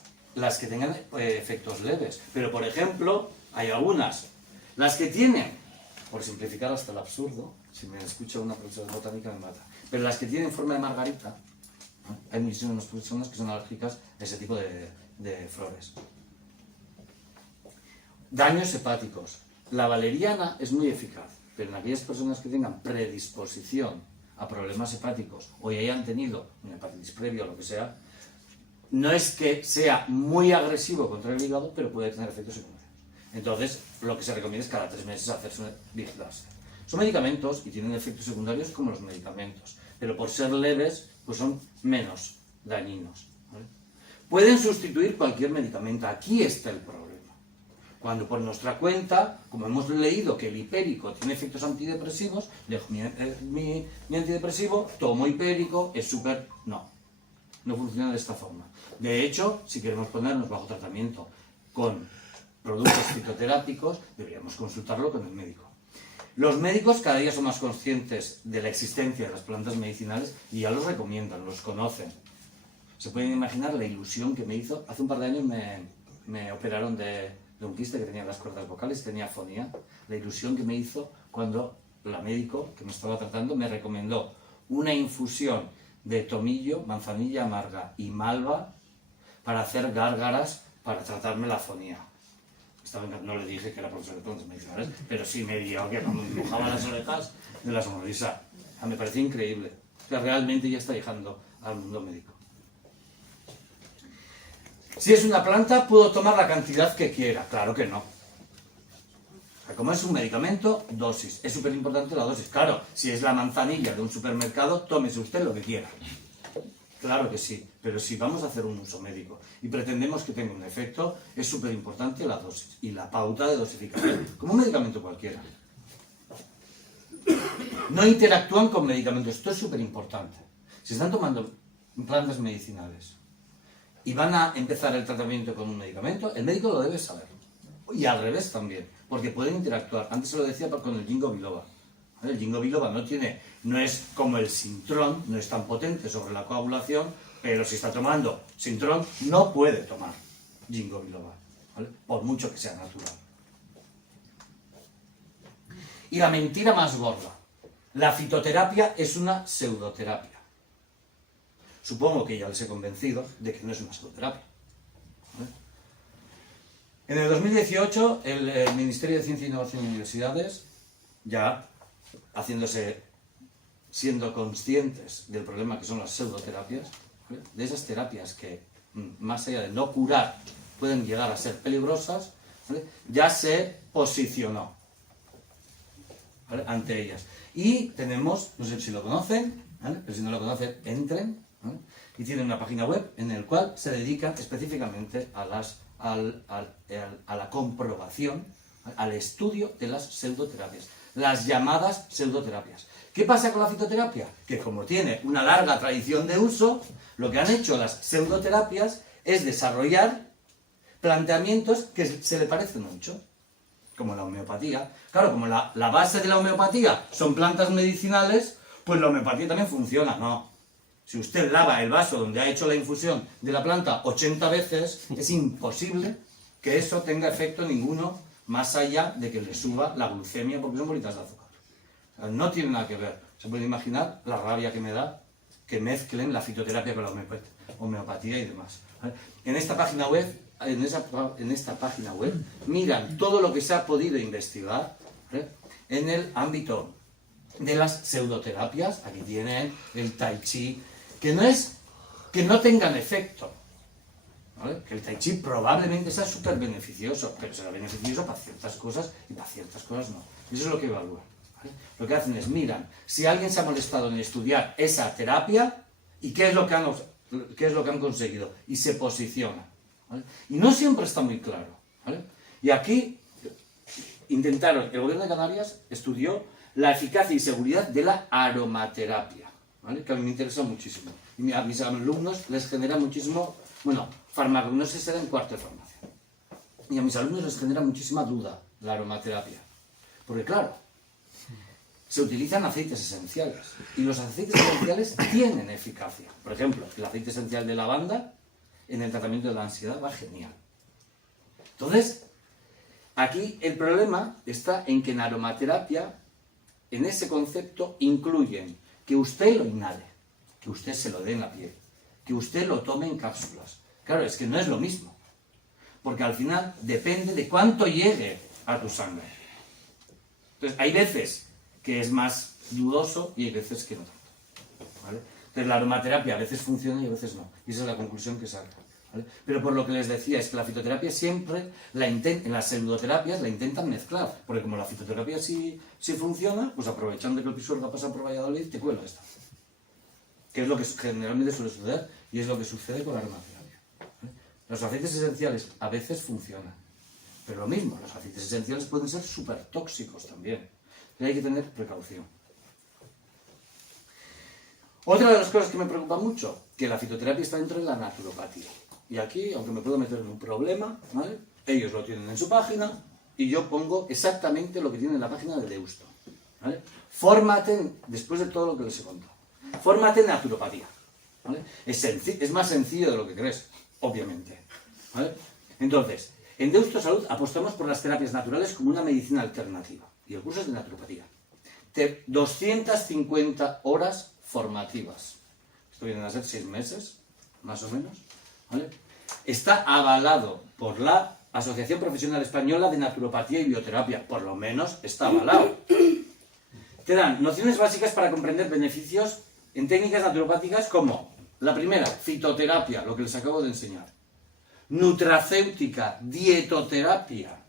efectos leves. Pero, por ejemplo, hay algunas. Las que tienen, por simplificar hasta el absurdo, si me escucha una profesora de botánica me mata, pero las que tienen forma de margarita, ¿no? Hay muchísimas personas que son alérgicas a ese tipo de flores. Daños hepáticos. La valeriana es muy eficaz, pero en aquellas personas que tengan predisposición a problemas hepáticos o ya hayan tenido una hepatitis previa o lo que sea, no es que sea muy agresivo contra el hígado, pero puede tener efectos secundarios. Entonces, lo que se recomienda es cada 3 meses hacerse vigilarse. Son medicamentos y tienen efectos secundarios como los medicamentos, pero por ser leves, pues son menos dañinos, ¿vale? Pueden sustituir cualquier medicamento. Aquí está el problema. Cuando por nuestra cuenta, como hemos leído que el hipérico tiene efectos antidepresivos, dejo mi antidepresivo, tomo hipérico, es súper... No funciona de esta forma. De hecho, si queremos ponernos bajo tratamiento con productos fitoterápicos, deberíamos consultarlo con el médico. Los médicos cada día son más conscientes de la existencia de las plantas medicinales y ya los recomiendan, los conocen. Se pueden imaginar la ilusión que me hizo. Hace un par de años me operaron de un quiste que tenía en las cuerdas vocales, tenía afonía. La ilusión que me hizo cuando la médico que me estaba tratando me recomendó una infusión de tomillo, manzanilla amarga y malva para hacer gárgaras para tratarme la afonía. No le dije que era profesor de plantas medicinales, pero sí me dio que me mojaba las orejas de la sonrisa. Me parecía increíble. O sea, realmente ya está llegando al mundo médico. Si es una planta, ¿puedo tomar la cantidad que quiera? Claro que no. O sea, como es un medicamento, dosis. Es súper importante la dosis. Claro, si es la manzanilla de un supermercado, tómese usted lo que quiera. Claro que sí, pero si vamos a hacer un uso médico y pretendemos que tenga un efecto, es súper importante la dosis y la pauta de dosificación, como un medicamento cualquiera. No interactúan con medicamentos, esto es súper importante. Si están tomando plantas medicinales y van a empezar el tratamiento con un medicamento, el médico lo debe saber. Y al revés también, porque pueden interactuar. Antes se lo decía con el ginkgo biloba. El ginkgo biloba no es como el sintrón, no es tan potente sobre la coagulación, pero si está tomando sintrón, no puede tomar ginkgo biloba, ¿vale? Por mucho que sea natural. Y la mentira más gorda. La fitoterapia es una pseudoterapia. Supongo que ya les he convencido de que no es una pseudoterapia, ¿vale? En el 2018, el Ministerio de Ciencia, Innovación y Universidades, ya siendo conscientes del problema que son las pseudoterapias, ¿vale? De esas terapias que, más allá de no curar, pueden llegar a ser peligrosas, ¿vale? Ya se posicionó, ¿vale? Ante ellas. Y tenemos, no sé si lo conocen, ¿vale? Pero si no lo conocen, entren, ¿vale? Y tienen una página web en la cual se dedican específicamente a la comprobación, ¿vale? Al estudio de las pseudoterapias, las llamadas pseudoterapias. ¿Qué pasa con la fitoterapia? Que como tiene una larga tradición de uso, lo que han hecho las pseudoterapias es desarrollar planteamientos que se le parecen mucho, como la homeopatía. Claro, como la base de la homeopatía son plantas medicinales, pues la homeopatía también funciona. No. Si usted lava el vaso donde ha hecho la infusión de la planta 80 veces, es imposible que eso tenga efecto ninguno más allá de que le suba la glucemia, porque son bolitas de azúcar. O sea, no tiene nada que ver. Se puede imaginar la rabia que me da que mezclen la fitoterapia con la homeopatía y demás, ¿vale? En esta página web, miran todo lo que se ha podido investigar, ¿vale? En el ámbito de las pseudoterapias. Aquí tienen el tai chi, que no es que no tengan efecto, ¿vale? Que el tai chi probablemente sea súper beneficioso, pero será beneficioso para ciertas cosas y para ciertas cosas no. Eso es lo que evalúan, ¿vale? Lo que hacen es miran si alguien se ha molestado en estudiar esa terapia y qué es lo que han conseguido, y se posicionan, ¿vale? Y no siempre está muy claro, ¿vale? Y aquí intentaron, el gobierno de Canarias estudió la eficacia y seguridad de la aromaterapia, ¿vale? Que a mí me interesa muchísimo. Y a mis alumnos les genera muchísimo, bueno, farmacognosis era en cuarto de farmacia. Y a mis alumnos les genera muchísima duda la aromaterapia. Porque claro, se utilizan aceites esenciales. Y los aceites esenciales tienen eficacia. Por ejemplo, el aceite esencial de lavanda en el tratamiento de la ansiedad va genial. Entonces, aquí el problema está en que en aromaterapia, en ese concepto, incluyen que usted lo inhale, que usted se lo dé en la piel, que usted lo tome en cápsulas. Claro, es que no es lo mismo, porque al final depende de cuánto llegue a tu sangre. Entonces, hay veces que es más dudoso y hay veces que no tanto, ¿vale? Entonces, la aromaterapia a veces funciona y a veces no, y esa es la conclusión que saca, ¿vale? Pero por lo que les decía, es que la fitoterapia siempre, en las pseudoterapias la intentan mezclar, porque como la fitoterapia sí funciona, pues aprovechando que el Pisuerga pasa por Valladolid, te cuela esta. Que es lo que generalmente suele suceder, y es lo que sucede con la aromaterapia, ¿vale? Los aceites esenciales a veces funcionan, pero lo mismo, los aceites esenciales pueden ser súper tóxicos también, y hay que tener precaución. Otra de las cosas que me preocupa mucho, que la fitoterapia está dentro de la naturopatía. Y aquí, aunque me puedo meter en un problema, ¿vale? Ellos lo tienen en su página y yo pongo exactamente lo que tiene en la página de Deusto, ¿vale? Fórmate, después de todo lo que les he contado, fórmate en naturopatía, ¿vale? Es más sencillo de lo que crees, obviamente, ¿vale? Entonces, en Deusto Salud apostamos por las terapias naturales como una medicina alternativa. Y el curso es de naturopatía. 250 horas formativas. Esto vienen a ser 6 meses, más o menos, ¿vale? Está avalado por la Asociación Profesional Española de Naturopatía y Bioterapia. Por lo menos está avalado. Te dan nociones básicas para comprender beneficios en técnicas naturopáticas como la primera, fitoterapia, lo que les acabo de enseñar. Nutracéutica, dietoterapia,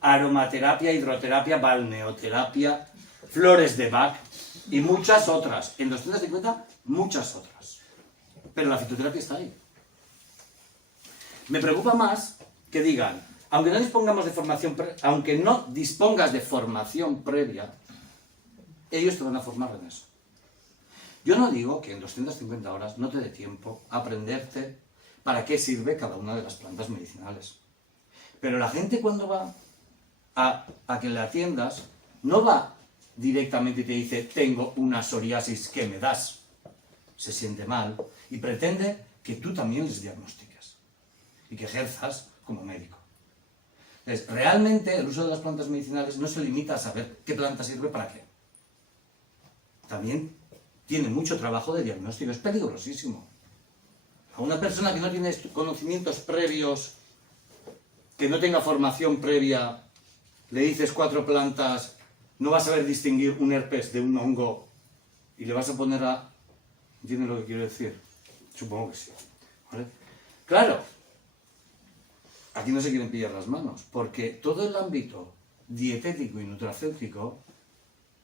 aromaterapia, hidroterapia, balneoterapia, flores de Bach y muchas otras. En 250, muchas otras. Pero la fitoterapia está ahí. Me preocupa más que digan, aunque no dispongas de formación previa, ellos te van a formar en eso. Yo no digo que en 250 horas no te dé tiempo a aprenderte para qué sirve cada una de las plantas medicinales. Pero la gente cuando va a que le atiendas, no va directamente y te dice, tengo una psoriasis, ¿qué me das? Se siente mal y pretende que tú también les diagnostiques y que ejerzas como médico. Entonces, realmente el uso de las plantas medicinales no se limita a saber qué planta sirve para qué. También tiene mucho trabajo de diagnóstico, es peligrosísimo. A una persona que no tiene conocimientos previos, que no tenga formación previa, le dices 4 plantas, no vas a saber distinguir un herpes de un hongo y le vas a poner a... ¿Entiendes lo que quiero decir? Supongo que sí. ¿Vale? Claro, aquí no se quieren pillar las manos, porque todo el ámbito dietético y nutracéutico,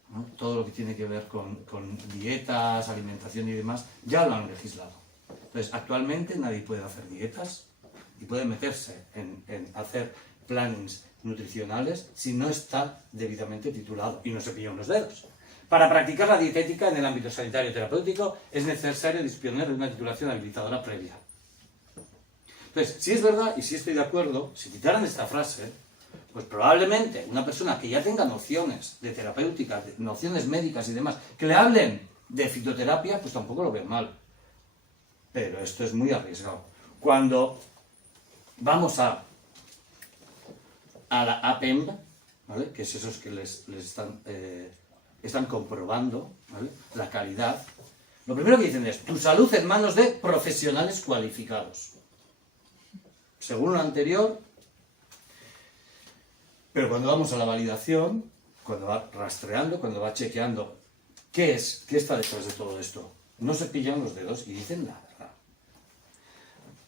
¿no? Todo lo que tiene que ver con dietas, alimentación y demás, ya lo han legislado. Entonces, actualmente nadie puede hacer dietas y puede meterse en hacer plannings nutricionales si no está debidamente titulado y no se pillan los dedos. Para practicar la dietética en el ámbito sanitario y terapéutico es necesario disponer de una titulación habilitadora previa. Entonces, si es verdad y si estoy de acuerdo, si quitaran esta frase, pues probablemente una persona que ya tenga nociones de terapéutica, nociones médicas y demás, que le hablen de fitoterapia, pues tampoco lo veo mal. Pero esto es muy arriesgado. Cuando vamos a la APEMB, ¿vale? Que es esos que les están comprobando, ¿vale? La calidad, lo primero que dicen es tu salud en manos de profesionales cualificados. Según lo anterior, pero cuando vamos a la validación, cuando va rastreando, cuando va chequeando qué está detrás de todo esto, no se pillan los dedos y dicen la verdad.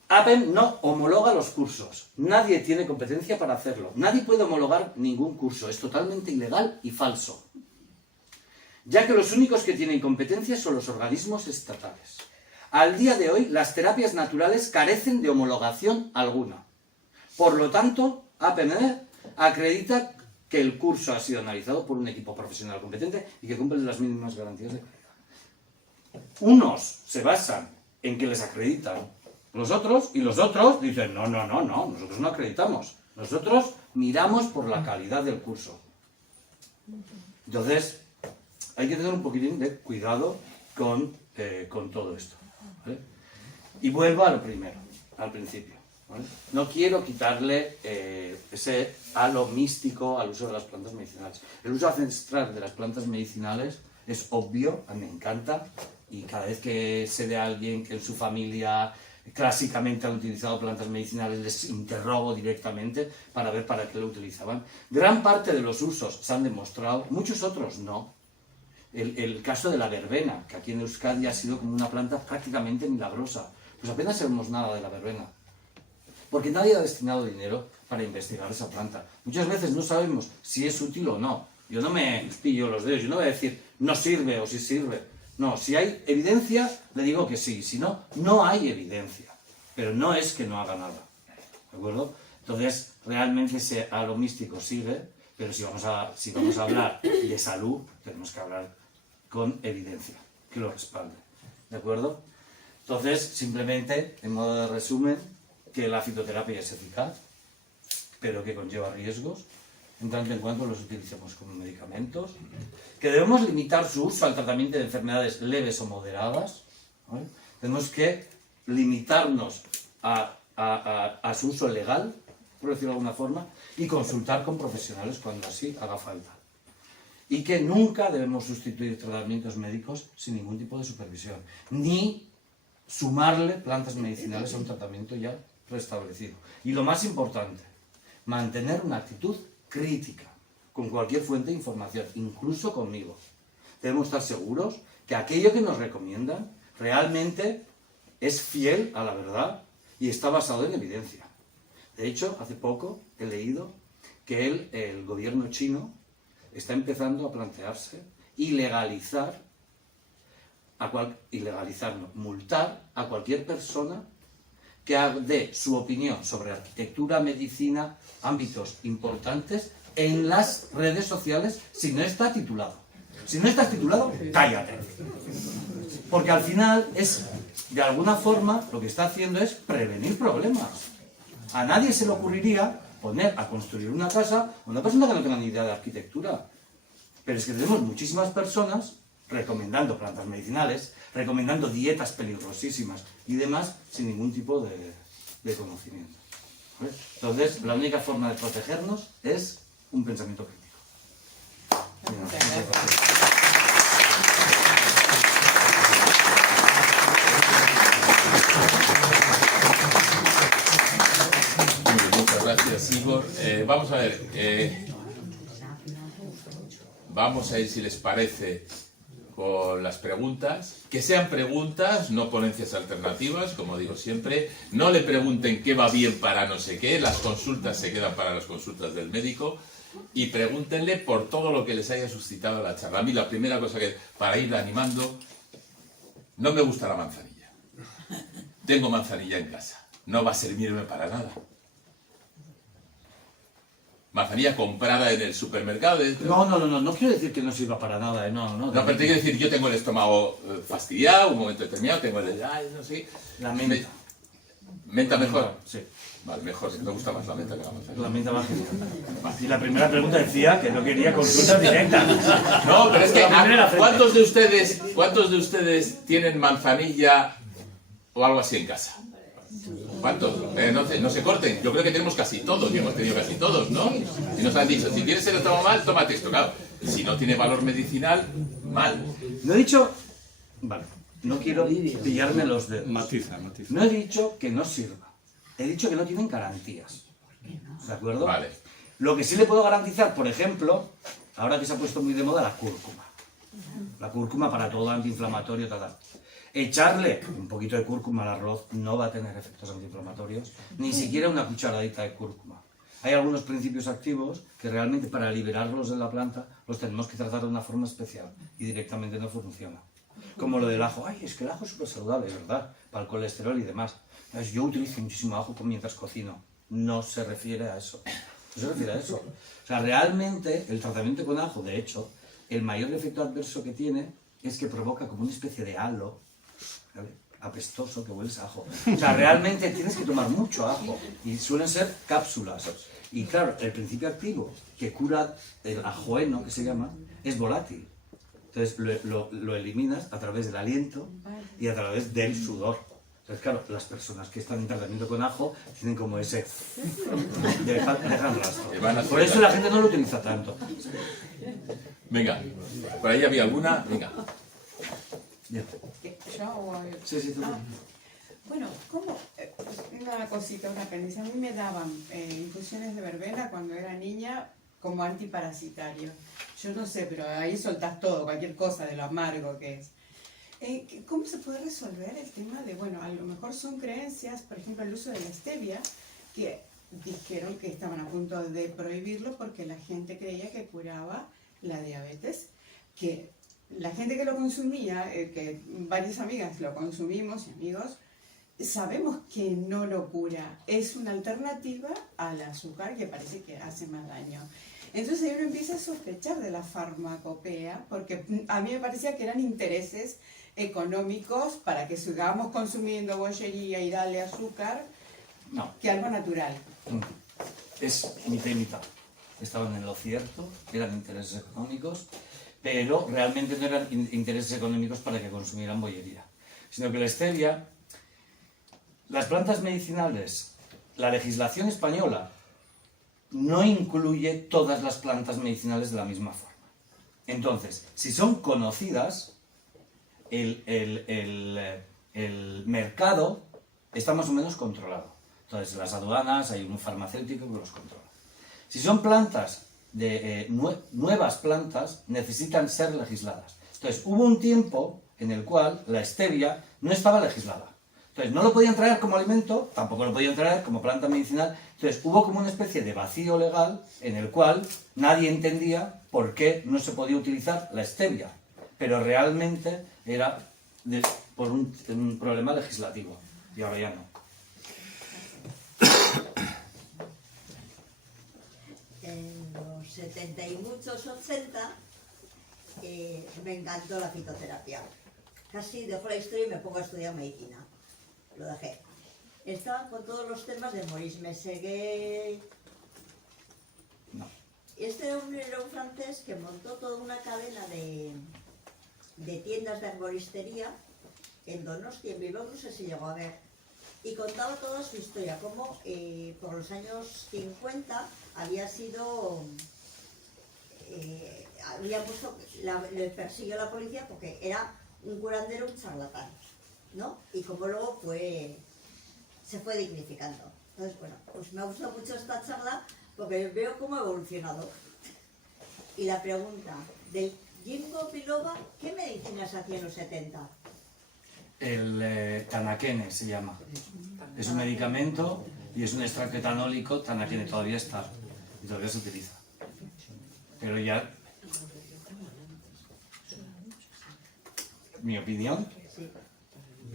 APEM no homologa los cursos, nadie tiene competencia para hacerlo, nadie puede homologar ningún curso, es totalmente ilegal y falso, ya que los únicos que tienen competencia son los organismos estatales. Al día de hoy, las terapias naturales carecen de homologación alguna. Por lo tanto, APEM acredita que el curso ha sido analizado por un equipo profesional competente y que cumple las mínimas garantías de calidad. Unos se basan en que les acreditan los otros y los otros dicen no, nosotros no acreditamos. Nosotros miramos por la calidad del curso. Entonces, hay que tener un poquitín de cuidado con todo esto, ¿vale? Y vuelvo a lo primero, al principio, ¿vale? No quiero quitarle ese halo místico al uso de las plantas medicinales. El uso ancestral de las plantas medicinales es obvio, a mí me encanta, y cada vez que sé de alguien que en su familia clásicamente han utilizado plantas medicinales, les interrogo directamente para ver para qué lo utilizaban. Gran parte de los usos se han demostrado, muchos otros no. El caso de la verbena, que aquí en Euskadi ha sido como una planta prácticamente milagrosa. Pues apenas sabemos nada de la verbena, porque nadie ha destinado dinero para investigar esa planta. Muchas veces no sabemos si es útil o no. Yo no me pillo los dedos, yo no voy a decir no sirve o sí sirve. No, si hay evidencia, le digo que sí. Si no, no hay evidencia. Pero no es que no haga nada. ¿De acuerdo? Entonces, realmente ese halo místico sigue, pero si vamos a hablar de salud, tenemos que hablar con evidencia, que lo respalde. ¿De acuerdo? Entonces, simplemente, en modo de resumen, que la fitoterapia es eficaz, pero que conlleva riesgos, en tanto en cuanto los utilicemos como medicamentos, que debemos limitar su uso al tratamiento de enfermedades leves o moderadas, ¿vale? Tenemos que limitarnos a su uso legal, por decirlo de alguna forma, y consultar con profesionales cuando así haga falta. Y que nunca debemos sustituir tratamientos médicos sin ningún tipo de supervisión, ni sumarle plantas medicinales a un tratamiento ya restablecido. Y lo más importante, mantener una actitud crítica con cualquier fuente de información, incluso conmigo. Debemos estar seguros que aquello que nos recomiendan realmente es fiel a la verdad y está basado en evidencia. De hecho, hace poco he leído que el gobierno chino está empezando a plantearse multar a cualquier persona que dé su opinión sobre arquitectura, medicina, ámbitos importantes en las redes sociales si no está titulado. Si no estás titulado, cállate. Porque al final de alguna forma, lo que está haciendo es prevenir problemas. A nadie se le ocurriría poner a construir una casa a una persona que no tenga ni idea de arquitectura. Pero es que tenemos muchísimas personas recomendando plantas medicinales, recomendando dietas peligrosísimas y demás sin ningún tipo de conocimiento. ¿Vale? Entonces, la única forma de protegernos es un pensamiento crítico. Muchas gracias, Igor. Vamos a ver, vamos a ir, si les parece, por las preguntas, que sean preguntas, no ponencias alternativas, como digo siempre. No le pregunten qué va bien para no sé qué, las consultas se quedan para las consultas del médico, y pregúntenle por todo lo que les haya suscitado la charla. A mí la primera cosa que, para ir animando, no me gusta la manzanilla. Tengo manzanilla en casa, no va a servirme para nada. Manzanilla comprada en el supermercado. No quiero decir que no sirva para nada, No, pero te quiero decir, yo tengo el estómago fastidiado, un momento determinado, tengo el... Ay, no sé. La menta. ¿Menta mejor? Sí. Vale, mejor, me gusta más la menta que la manzanilla. La menta más genial. Y la primera pregunta decía que no quería consultas directas. No, pero es que, La primera ¿cuántos de ustedes tienen manzanilla o algo así en casa? ¿Cuántos? No se corten. Yo creo que tenemos casi todos, y hemos tenido casi todos, ¿no? Y nos han dicho, si quieres el estómago mal, tómate esto. Claro, si no tiene valor medicinal, mal. No he dicho... Vale, no quiero pillarme los dedos. Matiza. No he dicho que no sirva. He dicho que no tienen garantías. ¿De acuerdo? Vale. Lo que sí le puedo garantizar, por ejemplo, ahora que se ha puesto muy de moda la cúrcuma. La cúrcuma para todo antiinflamatorio, tal. Echarle un poquito de cúrcuma al arroz no va a tener efectos antiinflamatorios, ni siquiera una cucharadita de cúrcuma. Hay algunos principios activos que realmente para liberarlos de la planta los tenemos que tratar de una forma especial y directamente no funciona. Como lo del ajo. Ay, es que el ajo es súper saludable, es verdad, para el colesterol y demás. Yo utilizo muchísimo ajo mientras cocino. No se refiere a eso. No se refiere a eso. O sea, realmente el tratamiento con ajo, de hecho, el mayor efecto adverso que tiene es que provoca como una especie de halo, ¿vale?, apestoso, que hueles a ajo. O sea, realmente tienes que tomar mucho ajo y suelen ser cápsulas. Y claro, el principio activo que cura el ajoeno, que se llama, es volátil. Entonces lo eliminas a través del aliento y a través del sudor. Entonces, claro, las personas que están en tratamiento con ajo tienen como ese... dejan rastro. Por eso la gente no lo utiliza tanto. Venga, por ahí había alguna. Venga. Ya. ¿Yo o yo? Sí, tú. Bueno, ¿cómo? Una cosita, una apéndice. A mí me daban infusiones de verbena cuando era niña como antiparasitario. Yo no sé, pero ahí soltás todo, cualquier cosa de lo amargo que es. ¿Cómo se puede resolver el tema de, bueno, a lo mejor son creencias, por ejemplo, el uso de la stevia, que dijeron que estaban a punto de prohibirlo porque la gente creía que curaba la diabetes, que la gente que lo consumía, que varias amigas lo consumimos y amigos, sabemos que no lo cura, es una alternativa al azúcar que parece que hace más daño. Entonces uno empieza a sospechar de la farmacopea, porque a mí me parecía que eran intereses económicos para que sigamos consumiendo bollería y darle azúcar, No. que algo natural. Es mitad y mitad. Estaban en lo cierto, eran intereses económicos, pero realmente no eran intereses económicos para que consumieran bollería. Sino que la stevia, las plantas medicinales, la legislación española no incluye todas las plantas medicinales de la misma forma. Entonces, si son conocidas, el mercado está más o menos controlado. Entonces, las aduanas, hay un farmacéutico que los controla. Si son plantas, nuevas plantas, necesitan ser legisladas. Entonces, hubo un tiempo en el cual la stevia no estaba legislada. Entonces, no lo podían traer como alimento, tampoco lo podían traer como planta medicinal. Entonces, hubo como una especie de vacío legal en el cual nadie entendía por qué no se podía utilizar la stevia. Pero realmente era por un problema legislativo. Y ahora ya no. En los 70 y muchos 80 me encantó la fitoterapia. Casi dejo la historia y me pongo a estudiar medicina. Lo dejé. Estaban con todos los temas de Maurice Meseguet. No. Este era un francés que montó toda una cadena de tiendas de arboristería en Donostia, en Bilbao, no sé si llegó a ver. Y contaba toda su historia, cómo por los años 50 había sido... había puesto, le persiguió la policía porque era un curandero, un charlatán, ¿no? Y como luego se fue dignificando. Entonces, bueno, pues me ha gustado mucho esta charla porque veo cómo ha evolucionado. Y la pregunta, Ginkgo biloba, ¿qué medicinas hacía en los 70? El Tanakene se llama. Es un medicamento y es un extracto etanólico. Tanakene todavía está y todavía se utiliza. Pero ya, mi opinión Sí.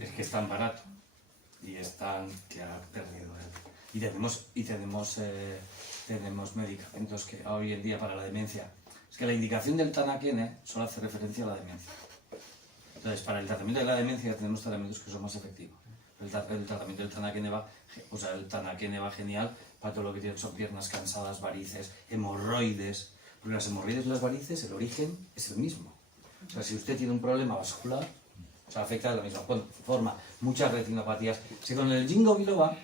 es que es tan barato y es tan que ha perdido. Y tenemos medicamentos que hoy en día para la demencia. Es que la indicación del Tanakene solo hace referencia a la demencia. Entonces, para el tratamiento de la demencia tenemos tratamientos que son más efectivos. El tratamiento del Tanakene el Tanakene va genial para todo lo que son piernas cansadas, varices, hemorroides. Porque las hemorroides y las varices, el origen es el mismo. O sea, si usted tiene un problema vascular, afecta de la misma forma. Muchas retinopatías. Si con el Ginkgo biloba,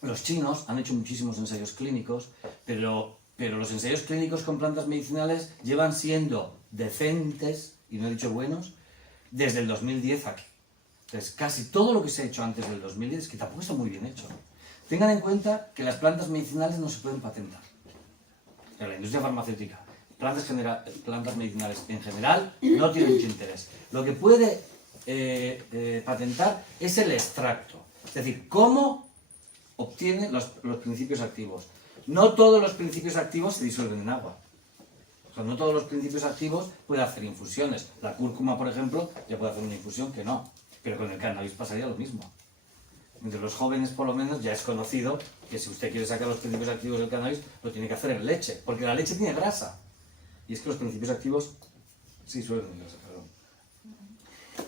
los chinos han hecho muchísimos ensayos clínicos, pero los ensayos clínicos con plantas medicinales llevan siendo decentes, y no he dicho buenos, desde el 2010 aquí. Entonces, casi todo lo que se ha hecho antes del 2010, que tampoco está muy bien hecho. Tengan en cuenta que las plantas medicinales no se pueden patentar. En la industria farmacéutica, plantas medicinales en general no tienen mucho interés. Lo que puede patentar es el extracto. Es decir, cómo obtiene los principios activos. No todos los principios activos se disuelven en agua. O sea, no todos los principios activos pueden hacer infusiones. La cúrcuma, por ejemplo, ya puede hacer una infusión que no. Pero con el cannabis pasaría lo mismo. Entre los jóvenes, por lo menos, ya es conocido que si usted quiere sacar los principios activos del cannabis, lo tiene que hacer en leche, porque la leche tiene grasa. Y es que los principios activos se disuelven en grasa, perdón.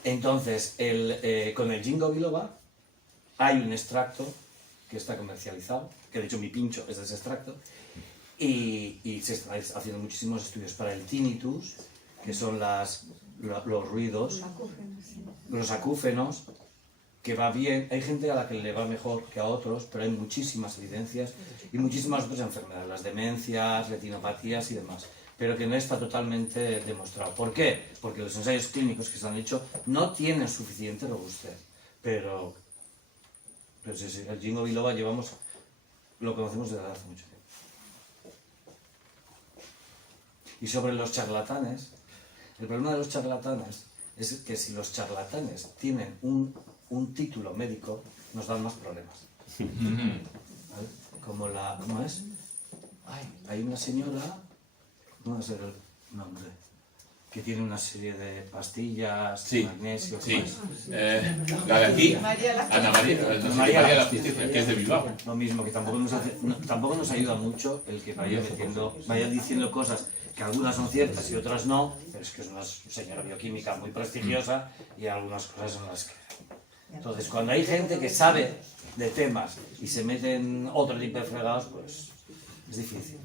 Entonces, con el Ginkgo biloba hay un extracto que está comercializado, que de hecho mi pincho es de ese extracto, y se están haciendo muchísimos estudios para el tinnitus, que son los ruidos, los acúfenos, que va bien. Hay gente a la que le va mejor que a otros, pero hay muchísimas evidencias y muchísimas otras enfermedades, las demencias, retinopatías y demás, pero que no está totalmente demostrado. ¿Por qué? Porque los ensayos clínicos que se han hecho no tienen suficiente robustez, pero sí, el Ginkgo biloba lo conocemos desde hace mucho tiempo. Y sobre los charlatanes, el problema de los charlatanes es que si los charlatanes tienen un título médico, nos dan más problemas. ¿Vale? Como ¿cómo es? Hay una señora, no sé el nombre, que tiene una serie de pastillas, Sí, magnesio, sí. más. La de aquí, María la Ana María, no sé, María la Justicia, que es de Bilbao. Lo mismo, que tampoco nos ayuda mucho el que vaya diciendo cosas que algunas son ciertas y otras no, pero es que es una señora bioquímica muy prestigiosa y algunas cosas son las que... Entonces, cuando hay gente que sabe de temas y se mete en otro tipo de fregados, pues es difícil.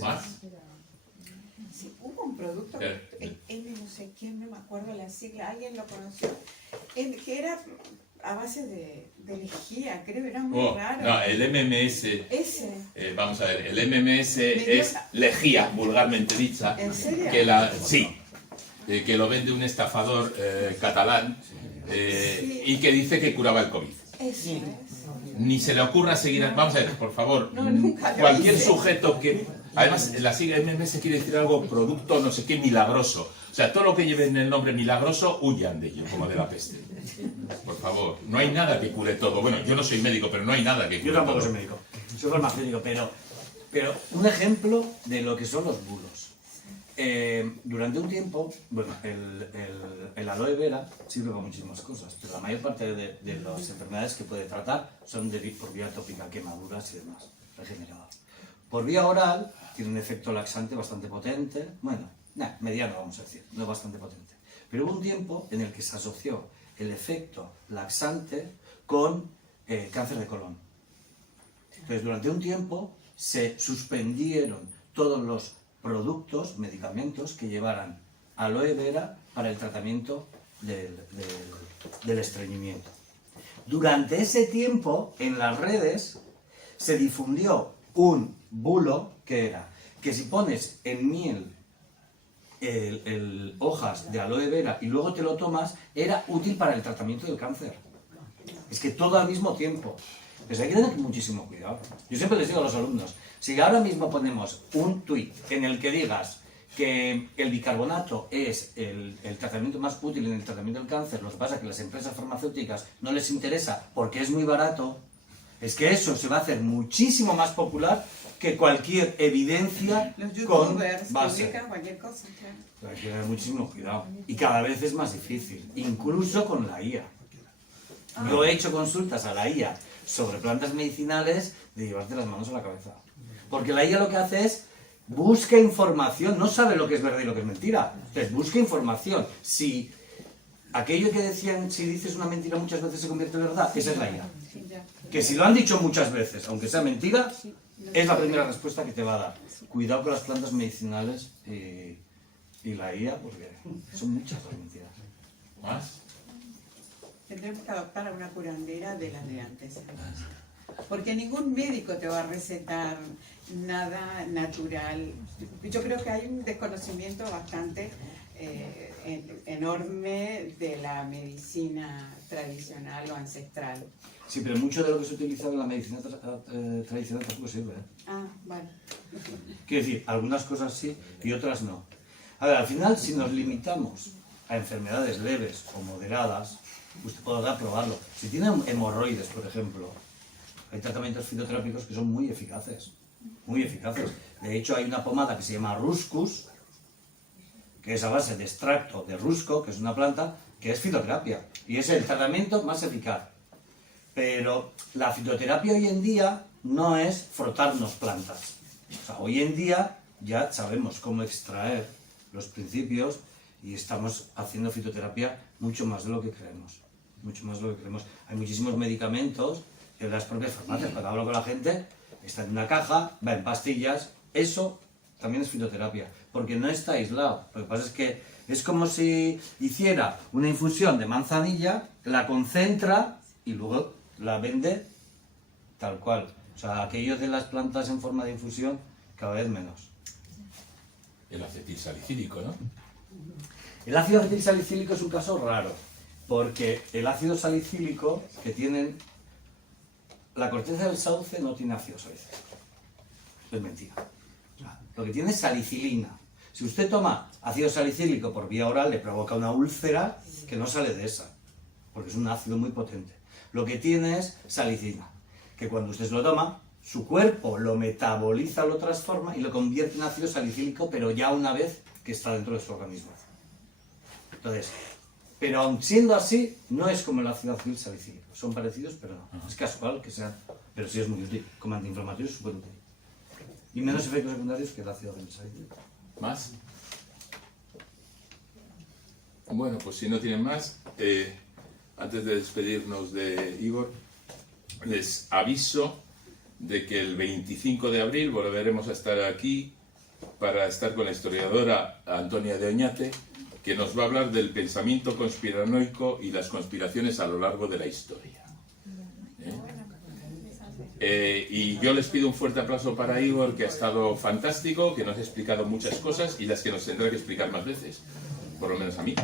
Más. Sí, hubo un producto, no sé quién, no me acuerdo la sigla, alguien lo conoció, que era a base de lejía, creo, era muy raro. No, el MMS, Ese. vamos a ver, el MMS es lejía, vulgarmente dicha. ¿En serio? Sí, que lo vende un estafador catalán y que dice que curaba el COVID. Eso es. Ni se le ocurra seguir... Vamos a ver, por favor, No, nunca lo cualquier hice. sujeto que... Además, la sigla MMS quiere decir algo, producto no sé qué, milagroso. O sea, todo lo que lleve en el nombre milagroso, huyan de ello, como de la peste. Por favor, no hay nada que cure todo. Bueno, yo no soy médico, pero no hay nada que cure Yo tampoco todo. soy médico, soy farmacéutico, pero un ejemplo de lo que son los bulos. Durante un tiempo, bueno, el aloe vera sirve para muchísimas cosas, pero la mayor parte de las enfermedades que puede tratar son por vía tópica, quemaduras y demás, regenerador. Por vía oral tiene un efecto laxante bastante potente, bueno, mediano vamos a decir, no bastante potente. Pero hubo un tiempo en el que se asoció el efecto laxante con cáncer de colon. Entonces, durante un tiempo se suspendieron todos los productos, medicamentos que llevaran aloe vera para el tratamiento del estreñimiento. Durante ese tiempo, en las redes, se difundió un bulo que era que si pones en miel hojas de aloe vera y luego te lo tomas, era útil para el tratamiento del cáncer. Es que todo al mismo tiempo. Pues hay que tener muchísimo cuidado. Yo siempre les digo a los alumnos, si ahora mismo ponemos un tuit en el que digas que el bicarbonato es el tratamiento más útil en el tratamiento del cáncer, lo que pasa es que a las empresas farmacéuticas no les interesa porque es muy barato, es que eso se va a hacer muchísimo más popular que cualquier evidencia Los con youtubers base. publican cualquier cosa, claro. Hay que tener muchísimo cuidado. Y cada vez es más difícil, incluso con la IA. Yo he hecho consultas a la IA sobre plantas medicinales de llevarte las manos a la cabeza. Porque la IA lo que hace es busca información, no sabe lo que es verdad y lo que es mentira. Entonces busca información. Si aquello que decían, si dices una mentira muchas veces se convierte en verdad, esa es la IA. Sí, ya. Que si lo han dicho muchas veces, aunque sea mentira, es la primera respuesta que te va a dar. Cuidado con las plantas medicinales y la IA, porque son muchas las mentiras. ¿Más? Tendremos que adoptar a una curandera de las de antes. Porque ningún médico te va a recetar nada natural. Yo creo que hay un desconocimiento bastante enorme de la medicina tradicional o ancestral. Sí, pero mucho de lo que se utiliza en la medicina tradicional tampoco sirve. Ah, vale. Quiero decir, algunas cosas sí y otras no. A ver, al final, si nos limitamos a enfermedades leves o moderadas, usted podrá probarlo. Si tiene hemorroides, por ejemplo, hay tratamientos fitoterápicos que son muy eficaces. Muy eficaces. De hecho, hay una pomada que se llama Ruscus, que es a base de extracto de rusco, que es una planta, que es fitoterapia. Y es el tratamiento más eficaz. Pero la fitoterapia hoy en día no es frotarnos plantas. O sea, hoy en día ya sabemos cómo extraer los principios y estamos haciendo fitoterapia mucho más de lo que creemos. Mucho más de lo que creemos. Hay muchísimos medicamentos que las propias farmacias, cuando hablo con la gente, está en una caja, va en pastillas. Eso también es fitoterapia, porque no está aislado. Lo que pasa es que es como si hiciera una infusión de manzanilla, la concentra y luego la vende tal cual. O sea, aquello de las plantas en forma de infusión, cada vez menos. El acetilsalicílico, ¿no? El ácido acetilsalicílico es un caso raro, porque el ácido salicílico que tienen... La corteza del sauce no tiene ácido salicílico. Es mentira. O sea, lo que tiene es salicilina. Si usted toma ácido salicílico por vía oral, le provoca una úlcera que no sale de esa, porque es un ácido muy potente. Lo que tiene es salicina, que cuando usted se lo toma, su cuerpo lo metaboliza, lo transforma y lo convierte en ácido salicílico, pero ya una vez que está dentro de su organismo. Entonces, pero aun siendo así, no es como el ácido acetilsalicílico. Son parecidos, pero no. Es casual que sean, pero sí es muy útil. Como antiinflamatorio es súper útil. Y menos efectos secundarios que el ácido acetilsalicílico. ¿Más? Bueno, pues si no tienen más, antes de despedirnos de Igor, les aviso de que el 25 de abril volveremos a estar aquí para estar con la historiadora Antonia de Oñate, que nos va a hablar del pensamiento conspiranoico y las conspiraciones a lo largo de la historia. Y yo les pido un fuerte aplauso para Igor, que ha estado fantástico, que nos ha explicado muchas cosas y las que nos tendrá que explicar más veces, por lo menos a mí.